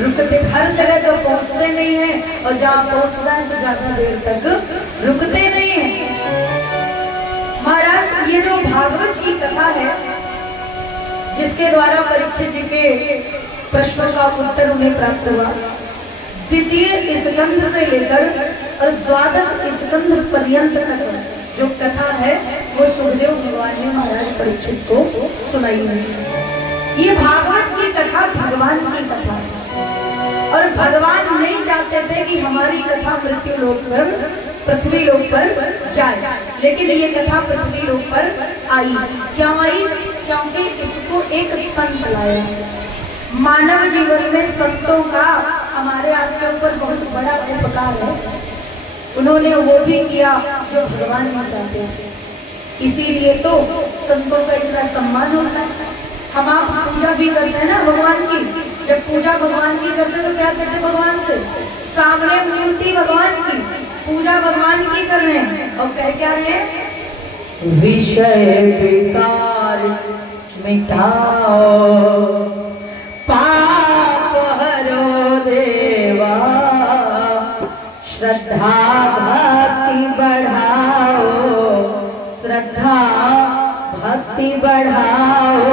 रुकते, हर जगह तो पहुंचते नहीं है और जहाँ पहुंच जाए तो ज्यादा देर तक रुकते नहीं है। महाराज ये जो भागवत की कथा है जिसके द्वारा परीक्षित जी के प्रश्नों का उत्तर उन्हें प्राप्त हुआ, द्वितीय स्कंध से लेकर और 12 स्कंध पर्यंत तक जो कथा है वो सुखदेव भगवान ने महाराज परीक्षित को सुनाई है। ये भागवत की कथा भगवान की कथा है और भगवान नहीं चाहते थे कि हमारी कथा मृत्यु लोक पर पृथ्वी लोक पर जाए, लेकिन ये कथा पृथ्वी लोक पर आई। क्यों आई? क्योंकि इसको एक संत लाया। मानव जीवन में संतों का हमारे आपके ऊपर बहुत बड़ा उपकार है। उन्होंने वो भी किया जो भगवान नहीं चाहते थे, इसीलिए तो संतों का इतना सम्मान होता है। हम आप पूजा भी करते हैं ना भगवान की, जब पूजा भगवान की करते तो क्या करते भगवान से? सामने मूर्ति भगवान की पूजा भगवान की कर रहे हैं और कह क्या रहे हैं, विषय विकार मिटाओ, पाप हरो देवा, श्रद्धा भक्ति बढ़ाओ, श्रद्धा भक्ति बढ़ाओ,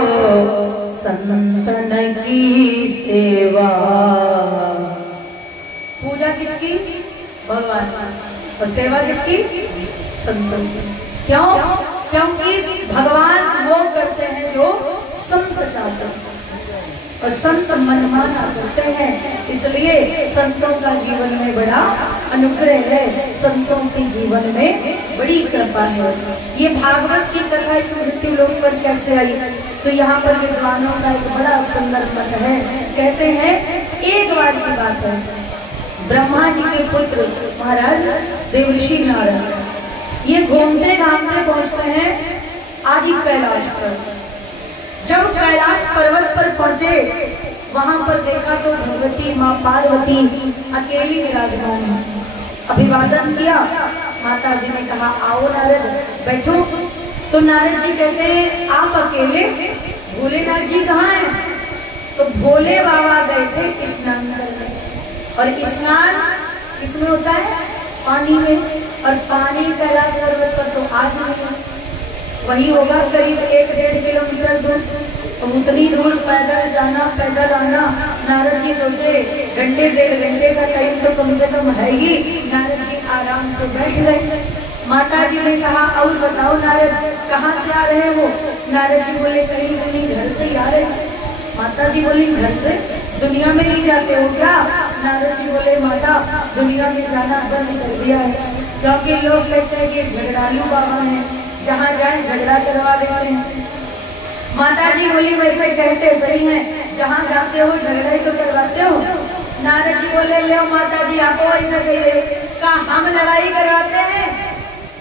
संतन की सेवा। पूजा किसकी? भगवान। और सेवा किसकी? संतन की। क्यों? क्योंकि भगवान वो करते हैं जो संत चाहते हैं और संत मनमाना करते हैं, इसलिए संतों का जीवन में बड़ा अनुग्रह है, संतों के जीवन में बड़ी कृपा है। ये भागवत की कथा इस मृत्यु लोक पर कैसे आई? तो यहाँ पर विद्वानों का एक बड़ा सुंदर मत है। कहते हैं एक बार की बात है, ब्रह्मा जी के पुत्र महाराज देवर्षि नारद ये घूमते घामते पहुंचते हैं आदि कैलाश पर। जब कैलाश पर्वत पर पहुंचे, वहां पर देखा तो भगवती माँ पार्वती अकेली विराजमान है। अभिवादन किया, माता जी ने कहा आओ नारद बैठो। तो नारद जी कहते हैं आप अकेले, भोलेनाथ जी कहाँ हैं? तो भोले बाबा गए थे स्नान करने, और स्नान किसमें होता है? पानी में। और पानी कैलाश पर्वत पर तो आज नहीं, वही होगा करीब 1-1.5 किलोमीटर दूर। तो उतनी दूर पैदल जाना पैदल आना, नारद जी सोचे घंटे 1.5 घंटे का टाइम तो कम से कम है ही। नारद जी आराम से बैठ गए। माता जी ने कहा और बताओ नारद कहाँ से आ रहे हो? नारद जी बोले कहीं से नहीं, घर से ही आ रहे। माता जी बोली घर से? दुनिया में नहीं जाते हो क्या? नारद जी बोले माता दुनिया में जाना बंद कर दिया है, क्योंकि लोग कहते हैं कि झगड़ालू बाबा हैं, जहाँ जाए झगड़ा करवा देते हैं। माता जी बोली वैसे कहते सही हैं, जहाँ जाते हो झगड़ा ही तो करवाते हो। नारद जी बोले ले माता जी आपको ऐसा कहिए, क्या हम लड़ाई करवाते हैं?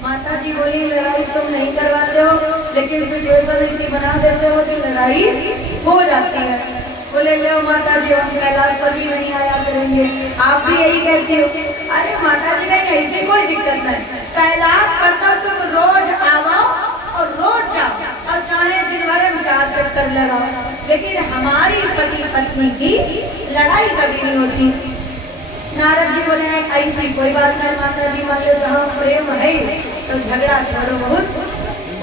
माता जी बोली लड़ाई तुम नहीं करवाते हो, लेकिन सिचुएशन ऐसी बना देते हो कि लड़ाई हो जाती है। बोले ले माता जी हम कैलाश पर भी नहीं आया करेंगे, आप भी यही कहती हो। अरे माता जी नहीं, ऐसी कोई दिक्कत नहीं, कैलाश पर तो तुम रोज आओ और रोज जाओ और चाहे दिन भर में 4 चक्कर लगाओ, लेकिन हमारी पति पत्नी की लड़ाई कभी नहीं होती। नारद जी बोले ऐसी कोई बात नहीं माता जी, मान लो जहाँ प्रेम है तो झगड़ा थोड़ा बहुत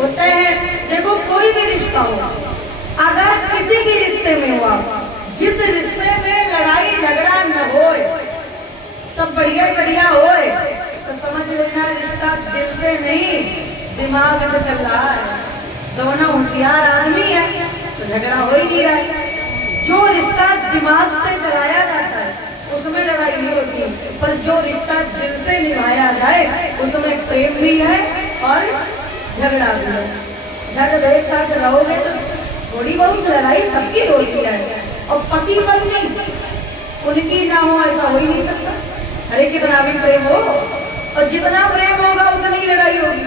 होता है। देखो कोई भी रिश्ता हो, अगर किसी भी रिश्ते में हुआ, जिस रिश्ते में लड़ाई झगड़ा न हो, सब बढ़िया बढ़िया हो, तो समझ लेना रिश्ता दिल से नहीं दिमाग से चल रहा है। दोनों होशियार आदमी है तो झगड़ा हो ही नहीं रहा है। जो रिश्ता दिमाग से चलाया जाता है उसमें लड़ाई नहीं होती, पर जो रिश्ता दिल से निभाया जाए उसमें प्रेम भी है और झगड़ा भी है। जब एक साथ रहोगे तो थोड़ी बहुत लड़ाई सबकी होती है, और पति पत्नी उनकी ना हो ऐसा हो ही नहीं सकता। अरे कितना भी प्रेम हो, और जितना प्रेम होगा उतनी लड़ाई होगी।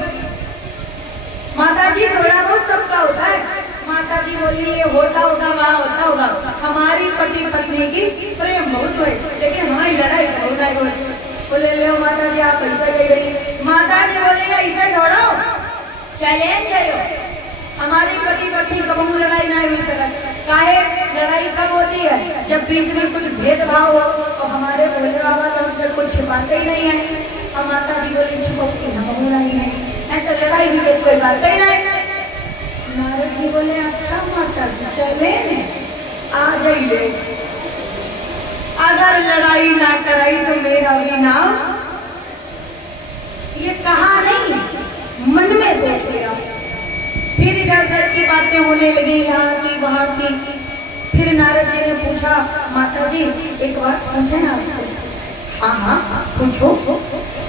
माता जी थोड़ा बहुत सबका होता है। माता जी बोली ये होता होगा वहाँ होता होगा, हमारी पति पत्नी की प्रेम बहुत है, लेकिन हमारी लड़ाई बहुत है। बोले ले माता जी आप ऐसा कह रही। माता जी बोली ऐसा छोड़ो, चैलेंज है, हमारी पति पत्नी कबू लड़ाई नहीं हुई सकती। काहे लड़ाई कब होती है? जब बीच में कुछ भेदभाव हो। तो हमारे भोले बाबा तो हमसे कुछ छिपाते ही नहीं है। और माता जी बोली छिपकती हम नहीं है, ऐसा लड़ाई भी कोई बात ही नहीं। नारद जी बोले अच्छा माता जी चले आ जाइए, अगर लड़ाई ना कराई तो मेरा भी नाम। ये कहा नहीं, मन में सोच लिया। फिर इधर उधर की बातें होने लगी, यहाँ की वहाँ की। फिर नारद जी ने पूछा माता जी एक बात पूछे ना आपसे? हाँ हाँ पूछो।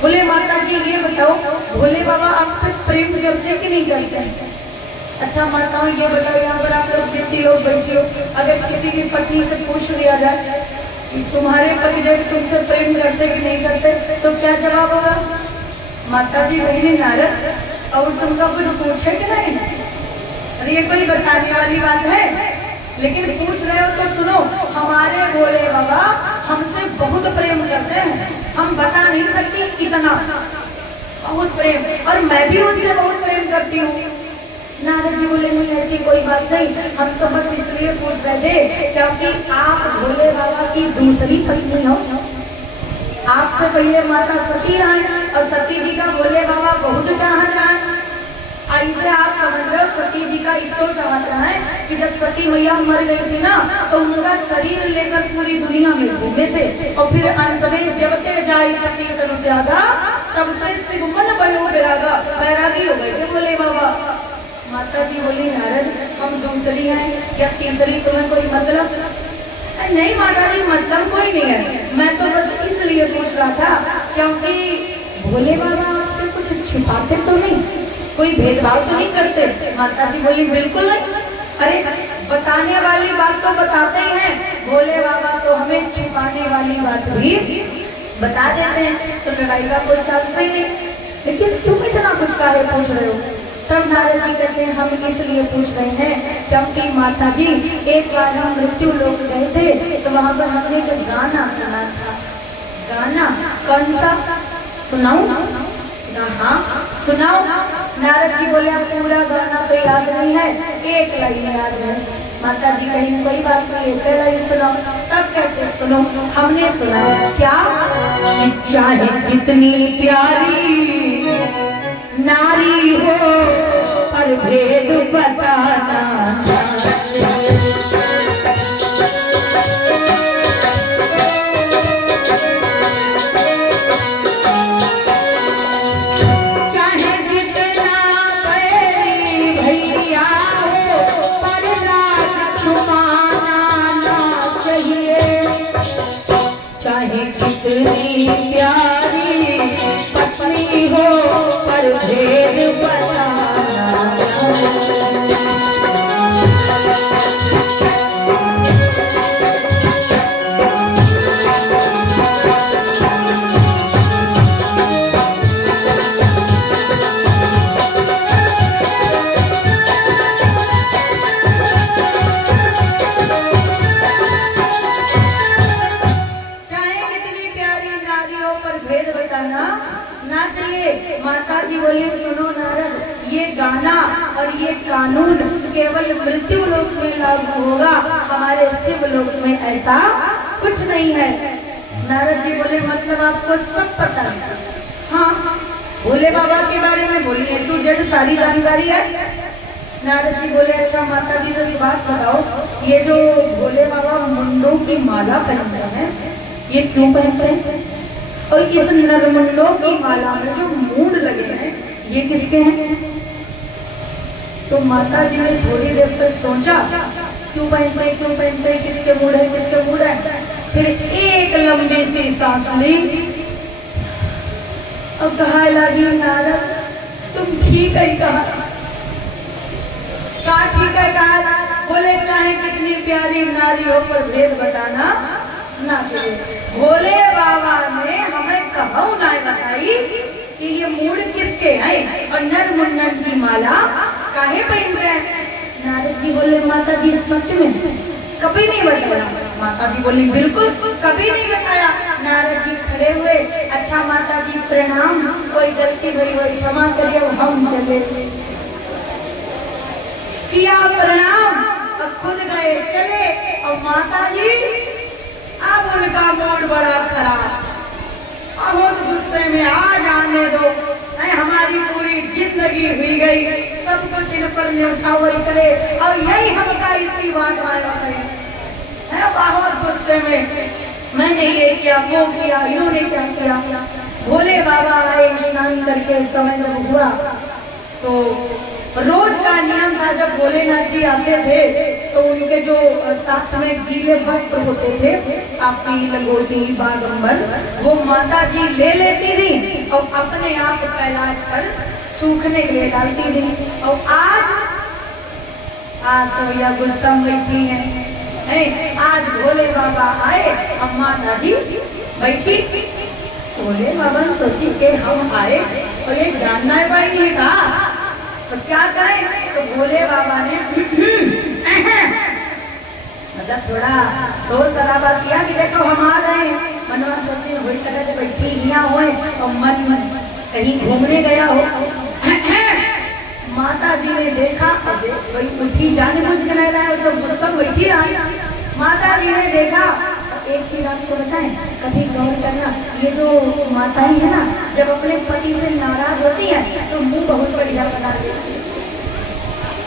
बोले माता जी ये बताओ भोले बाबा आपसे प्रेम करते कि नहीं करते? अच्छा माताओं ये बताओ, यहाँ पर आप लोग जितनी लोग बैठे हो, अगर किसी की पत्नी से पूछ लिया जाए कि तुम्हारे पतिदेव तुमसे प्रेम करते कि नहीं करते, तो क्या जवाब होगा? माता जी वही नारद, और तुमका कुछ पूछे कि नहीं? अरे ये कोई बताने वाली बात है, लेकिन पूछ रहे हो तो सुनो। हमारे भोले बाबा हमसे बहुत प्रेम करते हैं, हम बता नहीं सकती कितना, बहुत प्रेम, और मैं भी उनसे बहुत प्रेम करती हूँ। नारद जी बोले नहीं ऐसी कोई बात नहीं, हम तो बस इसलिए पूछ रहे थे क्योंकि आप भोले बाबा की दूसरी पत्नी हो। आपसे पहले माता सती हैं और सती जी का भोले बाबा बहुत चाहत रहा है। ऐसे आप समझ रहे हो सती जी का इतना चाहत रहा है कि जब सती मैया मर गई थी ना तो उनका शरीर लेकर पूरी दुनिया में घूमे थे, और फिर अंत में जब ते जाई सती तनु त्यागा, तब से शिव मन भयो बैरागा, बैरागी हो गए थे भोले बाबा। माता जी बोली नारद हम दूसरी हैं या तीसरी, तुम्हें कोई मतलब? नहीं माता जी मतलब कोई नहीं है, मैं तो बस इसलिए पूछ रहा था क्योंकि भोले बाबा आपसे कुछ छिपाते तो नहीं, कोई भेदभाव तो नहीं करते? माता जी बोली बिल्कुल नहीं, अरे बताने वाली बात तो बताते ही हैं, भोले बाबा तो हमें छिपाने वाली बात भी बता देते हैं, तो लड़ाई का कोई चांस ही नहीं। लेकिन तुम इतना कुछ काहे पूछ रहे हो? तब नारद जी कहते हैं हम इसलिए पूछ रहे हैं क्योंकि माता जी एक बार हम मृत्यु लोक गए थे तो वहां पर हमने एक गाना सुना था। गाना कौन सा सुनाऊं? हाँ सुनाओ। नारद जी बोले पूरा गाना तो याद नहीं है, एक लाइन याद है। माता जी कहीं कोई बात नहीं, एक लाइन सुनाओ। तब कहते सुनो, हमने सुना क्या, चाहे कितनी प्यारी नारी हो पर भेद बताना, चाहे कितना बैरी भैया हो पर राज छुपाना ना चाहिए, चाहे कितनी प्यारी पत्नी हो पर भेद बताना। माता जी बोली सुनो नारद, ये गाना और ये कानून केवल मृत्यु लोक में लागू होगा, हमारे शिव लोक में ऐसा कुछ नहीं है। नारद जी बोले मतलब आपको सब पता है? हाँ भोले बाबा के बारे में बोलिए टू जेड सारी जानकारी है। नारद जी बोले अच्छा माता जी तो ये बात बताओ, ये जो भोले बाबा मुंडों की माला पहनते हैं ये क्यों पहनते हैं? और इस नरमुंडों की माला में जो मूंड लगे हैं ये किसके हैं? तो माता जी ने थोड़ी देर तक सोचा क्यों पहनते किसके मूड है किसके मूड है। फिर एक लंबी सी सांस ली और कहा लाजी नारद तुम ठीक है कहा ठीक है कहा। बोले चाहे कितनी प्यारी नारी हो पर भेद बताना ना चाहिए। भोले बाबा ने हमें कहां ना बताई कि ये मूड किसके हैं और नर मुंडन की माला काहे पहनते हैं। नारद जी बोले माता जी सच में कभी नहीं बताया। माता जी बोली बिल्कुल कभी नहीं बताया। नारद जी खड़े हुए, अच्छा माता जी प्रणाम, कोई गलती हुई हो क्षमा करिए, हम चले किया प्रणाम और खुद गए चले। और माता जी अब उनका मूड बड़ा खराब, अब उस गुस्से में आ जाने दो, हमारी पूरी जिंदगी हुई गई, सब कुछ इन पर न्यौछावर करे और यही हमका इतनी बात आया है बहुत गुस्से में। मैंने ये किया वो किया, इन्होंने क्या किया। भोले बाबा आए, स्नान करके समय जब हुआ तो रोज का नियम था जब भोलेनाथ जी आते थे तो उनके जो साथ में गीले वस्त्र होते थे, साफी लंगोटी बागंबर, वो माता जी ले लेती थी और अपने आप कैलाश पर सूखने के लिए डालती थी। और आज तो यह गुस्सा बैठी है, आज भोले बाबा आए और माता जी बैठी। भोले बाबा ने सोची कि हम आए और ये जानना है भाई नहीं कहा तो क्या करें। तो भोले बाबा ने मतलब थोड़ा शोर शराबा किया कि देखो हम आ गए। मनवा सोची हो सके तो बैठी हिया हो और मन कहीं घूमने गया हो। माता जी ने देखा, वही उठी जाने बुझ के नहीं रहा तो गुस्सा बैठी आई। माता जी ने देखा। एक चीज आपको बताएं, कभी गौर करना, ये जो माताएं है ना, जब अपने पति से नाराज होती है तो मुंह बहुत बढ़िया बना देती है।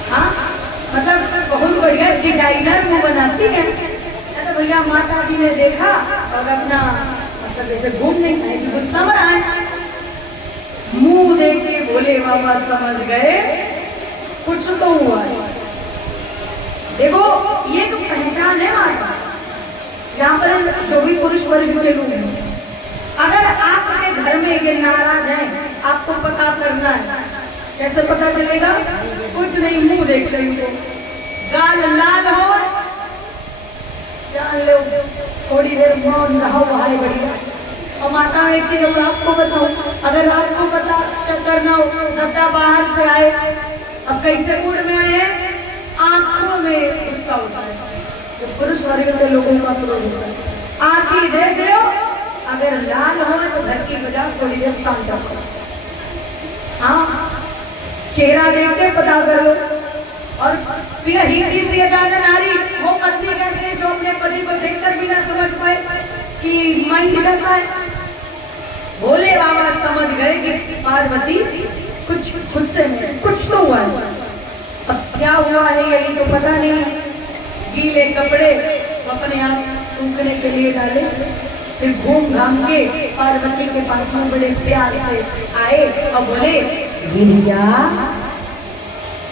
हाँ, मतलब बहुत बढ़िया डिजाइनर मुंह बनाती है। तो भैया माता जी ने देखा और अपना मतलब जैसे घूमने कुछ समझ आए, मुंह देख के बोले बाबा समझ गए कुछ तो हुआ। देखो ये तो पहचान है माता। यहाँ पर जो भी पुरुष वर्ग के लोग हैं, अगर आपके घर में ये नाराज है, आपको पता करना है। कैसे पता चलेगा? कुछ नहीं, मुंह देख लेंगे, गाल लाल हो जान लो, थोड़ी देर मौन रहो, भाई बढ़िया। और माता एक चीज मैं आपको बताऊं, अगर आपको पता करना हो, दद्दा बाहर से आए, अब कैसे मूड में आए, आंखों में गुस्सा होता है। जो पुरुष वर्ग के लोगों का क्रोध होता है, आंखें देख लो, अगर लाल हो तो घर की बजा थोड़ी देर शांत रखो। हाँ, चेहरा देख के पता करो। और फिर हिंदी से जाने नारी वो पत्नी कैसे जो अपने पति को देखकर भी ना समझ पाए कि मैं कैसा है। भोले बाबा समझ गए कि पार्वती कुछ गुस्से में कुछ तो हुआ है। अब क्या हुआ है यही तो पता नहीं। गीले कपड़े अपने आप सूखने के लिए डाले, फिर घूम घाम के पार्वती के पास में बड़े प्यार से आए और बोले गिरिजा।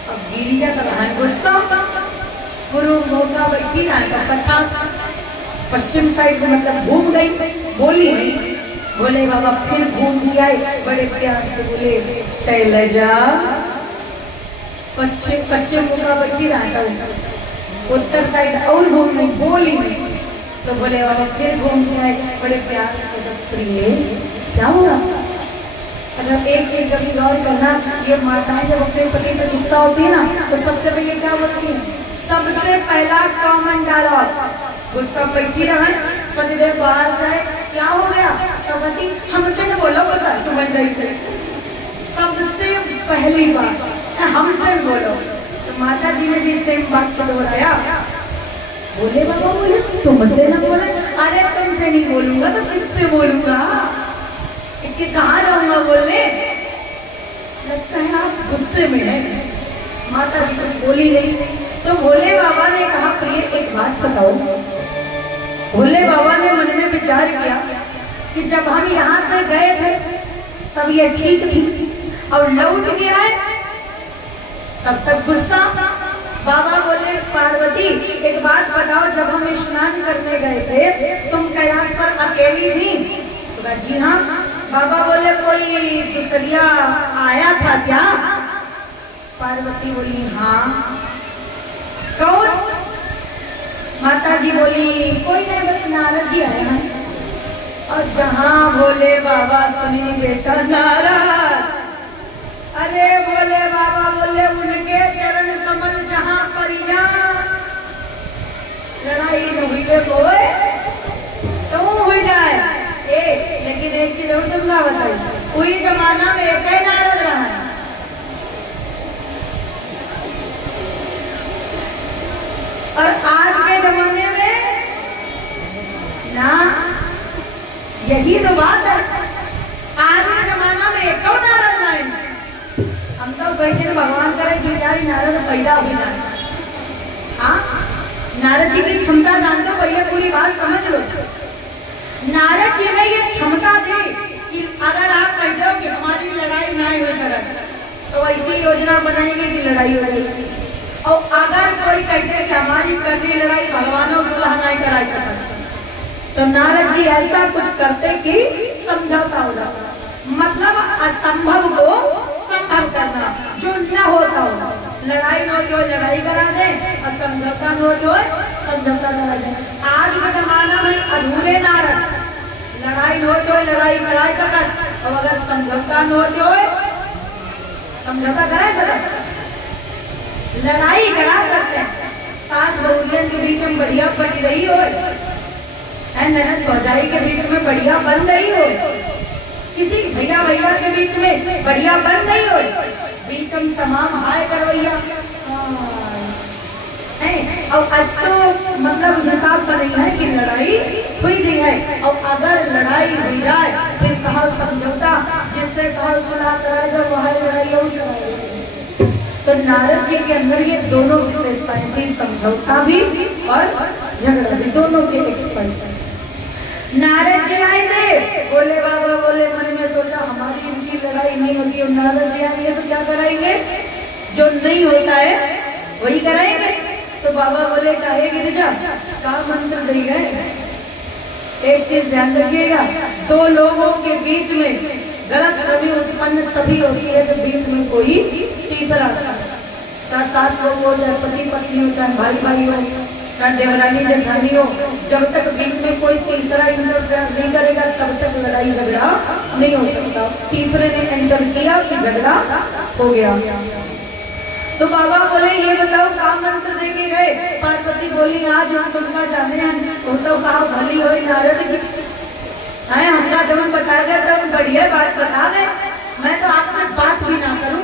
अब गिरिजा का रहा गुस्सा, गुरु मौका बैठी ना तो पछा पश्चिम साइड में मतलब घूम गई, बोली नहीं। बोले बाबा फिर घूम के आए, बड़े प्यार से बोले शैलजा। पश्चिम मुखा बैठी रहा, उत्तर साइड और घूम गई, बोली नहीं। तो बोले बाबा फिर घूम के आए, बड़े प्यार से प्रिय क्या हुआ। अच्छा एक चीज कभी गौर करना, ये माताएं जब अपने पति से गुस्सा होती है ना तो सबसे पहले क्या बोलती है? सबसे पहला कॉमन डायलॉग, गुस्सा बैठी रहा, पतिदेव बाहर से आए, क्या हो गया? तो पति हमसे ने बोलो पता तू बन गई थे। सबसे पहली बात हमसे बोलो। तो माता जी ने भी सेम बात को दोहराया। बोले बाबा बोले तुमसे ना बोले, अरे तुमसे नहीं बोलूंगा तो किससे बोलूंगा? कि कहाँ जाऊंगा बोलने? लगता है आप गुस्से में हैं। माता जी कुछ बोली नहीं। तो भोले बाबा ने कहा प्रिय एक बात बताओ। भोले बाबा ने मन में विचार किया कि जब हम यहाँ से गए थे तब ये ठीक थी और लौट के आए तब तक गुस्सा। बाबा बोले पार्वती एक बात बताओ, जब हम स्नान करने गए थे तुम कैलाश पर अकेली थी? तो जी हाँ। बाबा बोले कोई दूसरिया आया था क्या? पार्वती बोली हाँ। कौन? माता जी बोली कोई नहीं, बस नारद जी आए हैं। और जहाँ भोले बाबा सुनी बेटा नारद, अरे भोले बाबा बोले उनके चरण कमल जहाँ पर लड़ाई न हुई कोई तो हो जाए। लेकिन एक चीज और तुमका बताई, कोई जमाना में एक ही नारद रहा है। और आज के जमाने में ना, यही तो बात है। आज के जमाना में एक नारद लाए, हम तो कहते भगवान करे कि बेचारी नारद पैदा हो जाए। हाँ, नारद जी की क्षमता जानते हो भैया, पूरी बात समझ लो। नारद जी में ये क्षमता थी कि अगर आप कहते हो कि हमारी लड़ाई नहीं हो सकती तो ऐसी योजना बनाएंगे कि लड़ाई हो जाएगी। और अगर कोई कहते कि हमारी करनी लड़ाई भगवानों सुलह नहीं करा सकते तो नारद जी ऐसा कुछ करते कि समझौता हो जाता। मतलब असंभव को संभव करना, जो न होता हो। लड़ाई न होती हो लड़ाई करा दे और समझौता न होती हो समझौता करा दे। आज के जमाना में अधूरे नारद, लड़ाई न होती हो लड़ाई करा सकत, और अगर समझौता न होती हो समझौता करा सकत, लड़ाई करा सकते हैं, सास बहुरियन के बीच में बढ़िया बन रही हो, ननद भौजाई के बीच में बढ़िया बन रही हो, किसी भैया भैया के बीच में बढ़िया बन रही हो, बीच में तमाम हाय करवैया है। और अब तो मतलब हिसाब पर नहीं है कि लड़ाई हुई जी है, और अगर लड़ाई हुई जाए फिर कहा समझौता, जिससे कहा सुलह कराए तो वह लड़ाई हो जाए। तो नारद जी के अंदर ये दोनों विशेषताएं थी, समझौता भी और झगड़ा भी, दोनों के एक्सपर्ट। नारद जी आए थे, बोले बाबा बोले, मन में सोचा हमारी इनकी लड़ाई नहीं होती, और नारद जी आएंगे तो क्या कराएंगे, जो नहीं होता है वही कराएंगे। तो बाबा बोले काहे गिरिजा का मंत्र दे गए। एक चीज ध्यान रखिएगा, दो लोगों के बीच में गलतफहमी उत्पन्न तभी होती है जब बीच में कोई तीसरा, चाहे सास लोग हो, चाहे पति पत्नी हो, चाहे भाई भाई हो, चाहे देवरानी जेठानी हो, जब तक बीच में कोई तीसरा इंटरफेयर नहीं करेगा तब तक लड़ाई झगड़ा नहीं हो सकता। तीसरे ने एंटर किया कि झगड़ा हो गया। तो बाबा बोले ये बताओ क्या मंत्र देके गए। पार्वती बोली आज हम तुमका जाने तो कहा भली हो नारद की है, हमका जब बता गया तो बढ़िया बात बता गए, मैं तो आपसे बात भी ना करूं।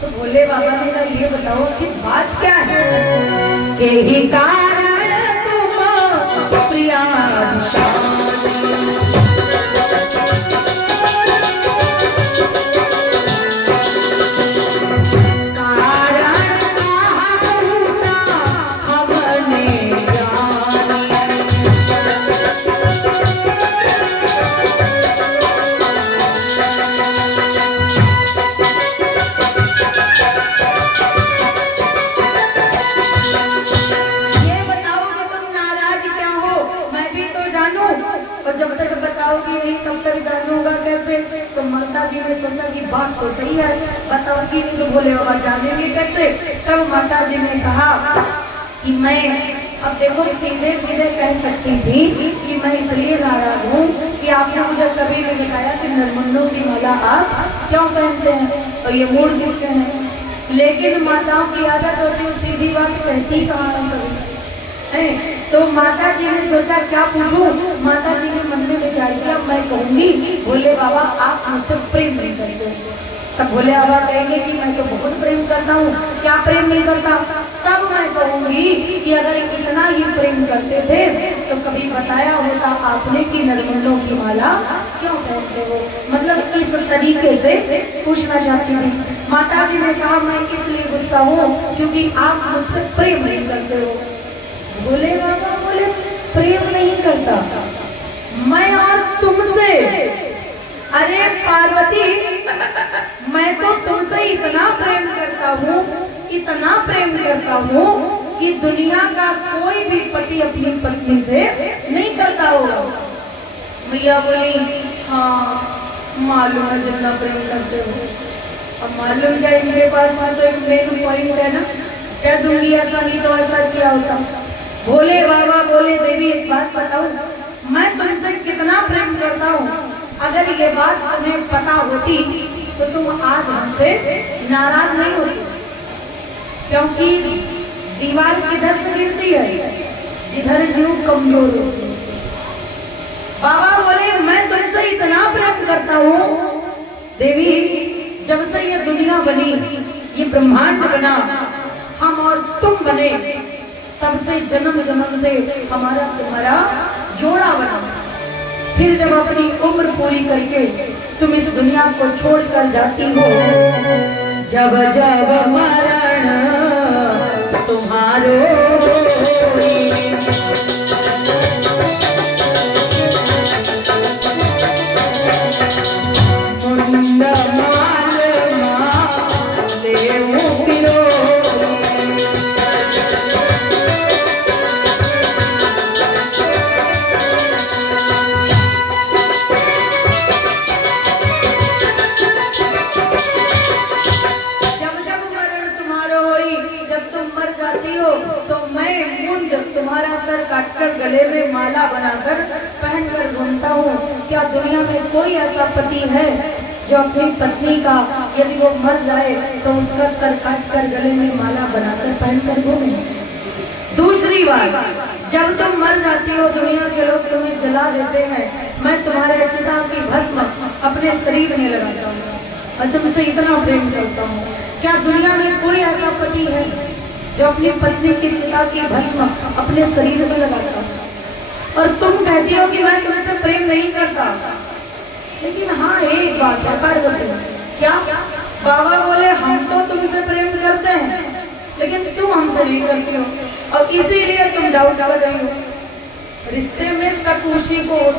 तो भोले बाबा ने कहा ये बताओ कि बात क्या है। के ही कारण तुम प्रिया तब तक जानूंगा कैसे। तो माता जी ने सोचा कि बात तो सही है, बताऊंगी नहीं तो भोले बाबा जानेंगे कैसे। तब माता जी ने कहा कि मैं अब देखो सीधे सीधे कह सकती थी कि मैं इसलिए नाराज हूँ कि आपने मुझे कभी भी बताया कि नरमुंडों की माला आप क्यों पहनते हैं और ये मूड किसके हैं। लेकिन माताओं की आदत होती है सीधी बात कहती कहाँ कभी। तो माता जी ने सोचा क्या पूछूं। माता जी ने मन में विचार किया मैं कहूंगी भोले बाबा आप मुझसे प्रेम नहीं करते। तब भोले बाबा कहेंगे कि मैं तो बहुत प्रेम करता हूँ, क्या प्रेम नहीं करता। तब मैं कहूंगी कि अगर इतना ही प्रेम करते थे तो कभी बताया होता आपने कि नरमुंडों की माला क्यों पहनते हो। मतलब इस तरीके से पूछना चाहती हूँ। माता जी ने कहा मैं इसलिए गुस्सा हूँ क्योंकि आप मुझसे प्रेम नहीं करते हो। बोले बाबा बोले प्रेम नहीं करता मैं और तुमसे। अरे पार्वती मैं तो तुमसे इतना प्रेम करता हूँ, इतना प्रेम करता हूँ कि दुनिया का कोई भी पति अपनी पत्नी से नहीं करता होगा। मैया बोली हाँ मालूम है जितना प्रेम करते हो। अब मालूम क्या इनके पास तो एक मेन पॉइंट है ना, क्या दूंगी ऐसा नहीं तो ऐसा क्या होता। भोले बाबा बोले देवी एक बात बताओ मैं तुमसे कितना प्रेम करता हूँ, अगर ये बात तुम्हें पता होती तो तुम आज हमसे नाराज नहीं होती। क्योंकि दीवार किधर से गिरती है जिधर जीव कमजोर होती है। बाबा बोले मैं तुमसे इतना प्रेम करता हूँ देवी, जब से ये दुनिया बनी ये ब्रह्मांड बना हम और तुम बने तब से जन्म जन्म से हमारा तुम्हारा जोड़ा बना। फिर जब अपनी उम्र पूरी करके तुम इस दुनिया को छोड़कर जाती हो, जब जब मरण तुम्हारो तुम्हारा सर काटकर गले में माला बनाकर पहनकर घूमता हूँ। क्या दुनिया में कोई ऐसा पति है जो अपनी पत्नी का यदि वो मर जाए तो उसका सर काटकर गले में माला बनाकर पहनकर घूमे। दूसरी बात, जब तुम मर जाती हो दुनिया के लोग तुम्हें जला देते हैं, मैं तुम्हारे चिता की भस्म अपने शरीर में लगाता हूँ और तुमसे इतना प्रेम करता हूँ। क्या दुनिया में कोई ऐसा पति है जो अपनी पत्नी की चिता की भस्म अपने शरीर में लगाता है? और तुम कहती हो कि मैं तुमसे प्रेम नहीं करता। लेकिन हाँ, एक बात है पार्वती, क्या बाबा बोले हम तो तुमसे प्रेम करते हैं लेकिन तुम हमसे नहीं करती हो, और इसीलिए तुम डाउट कर रही हो। रिश्ते में शक उसी को होता है।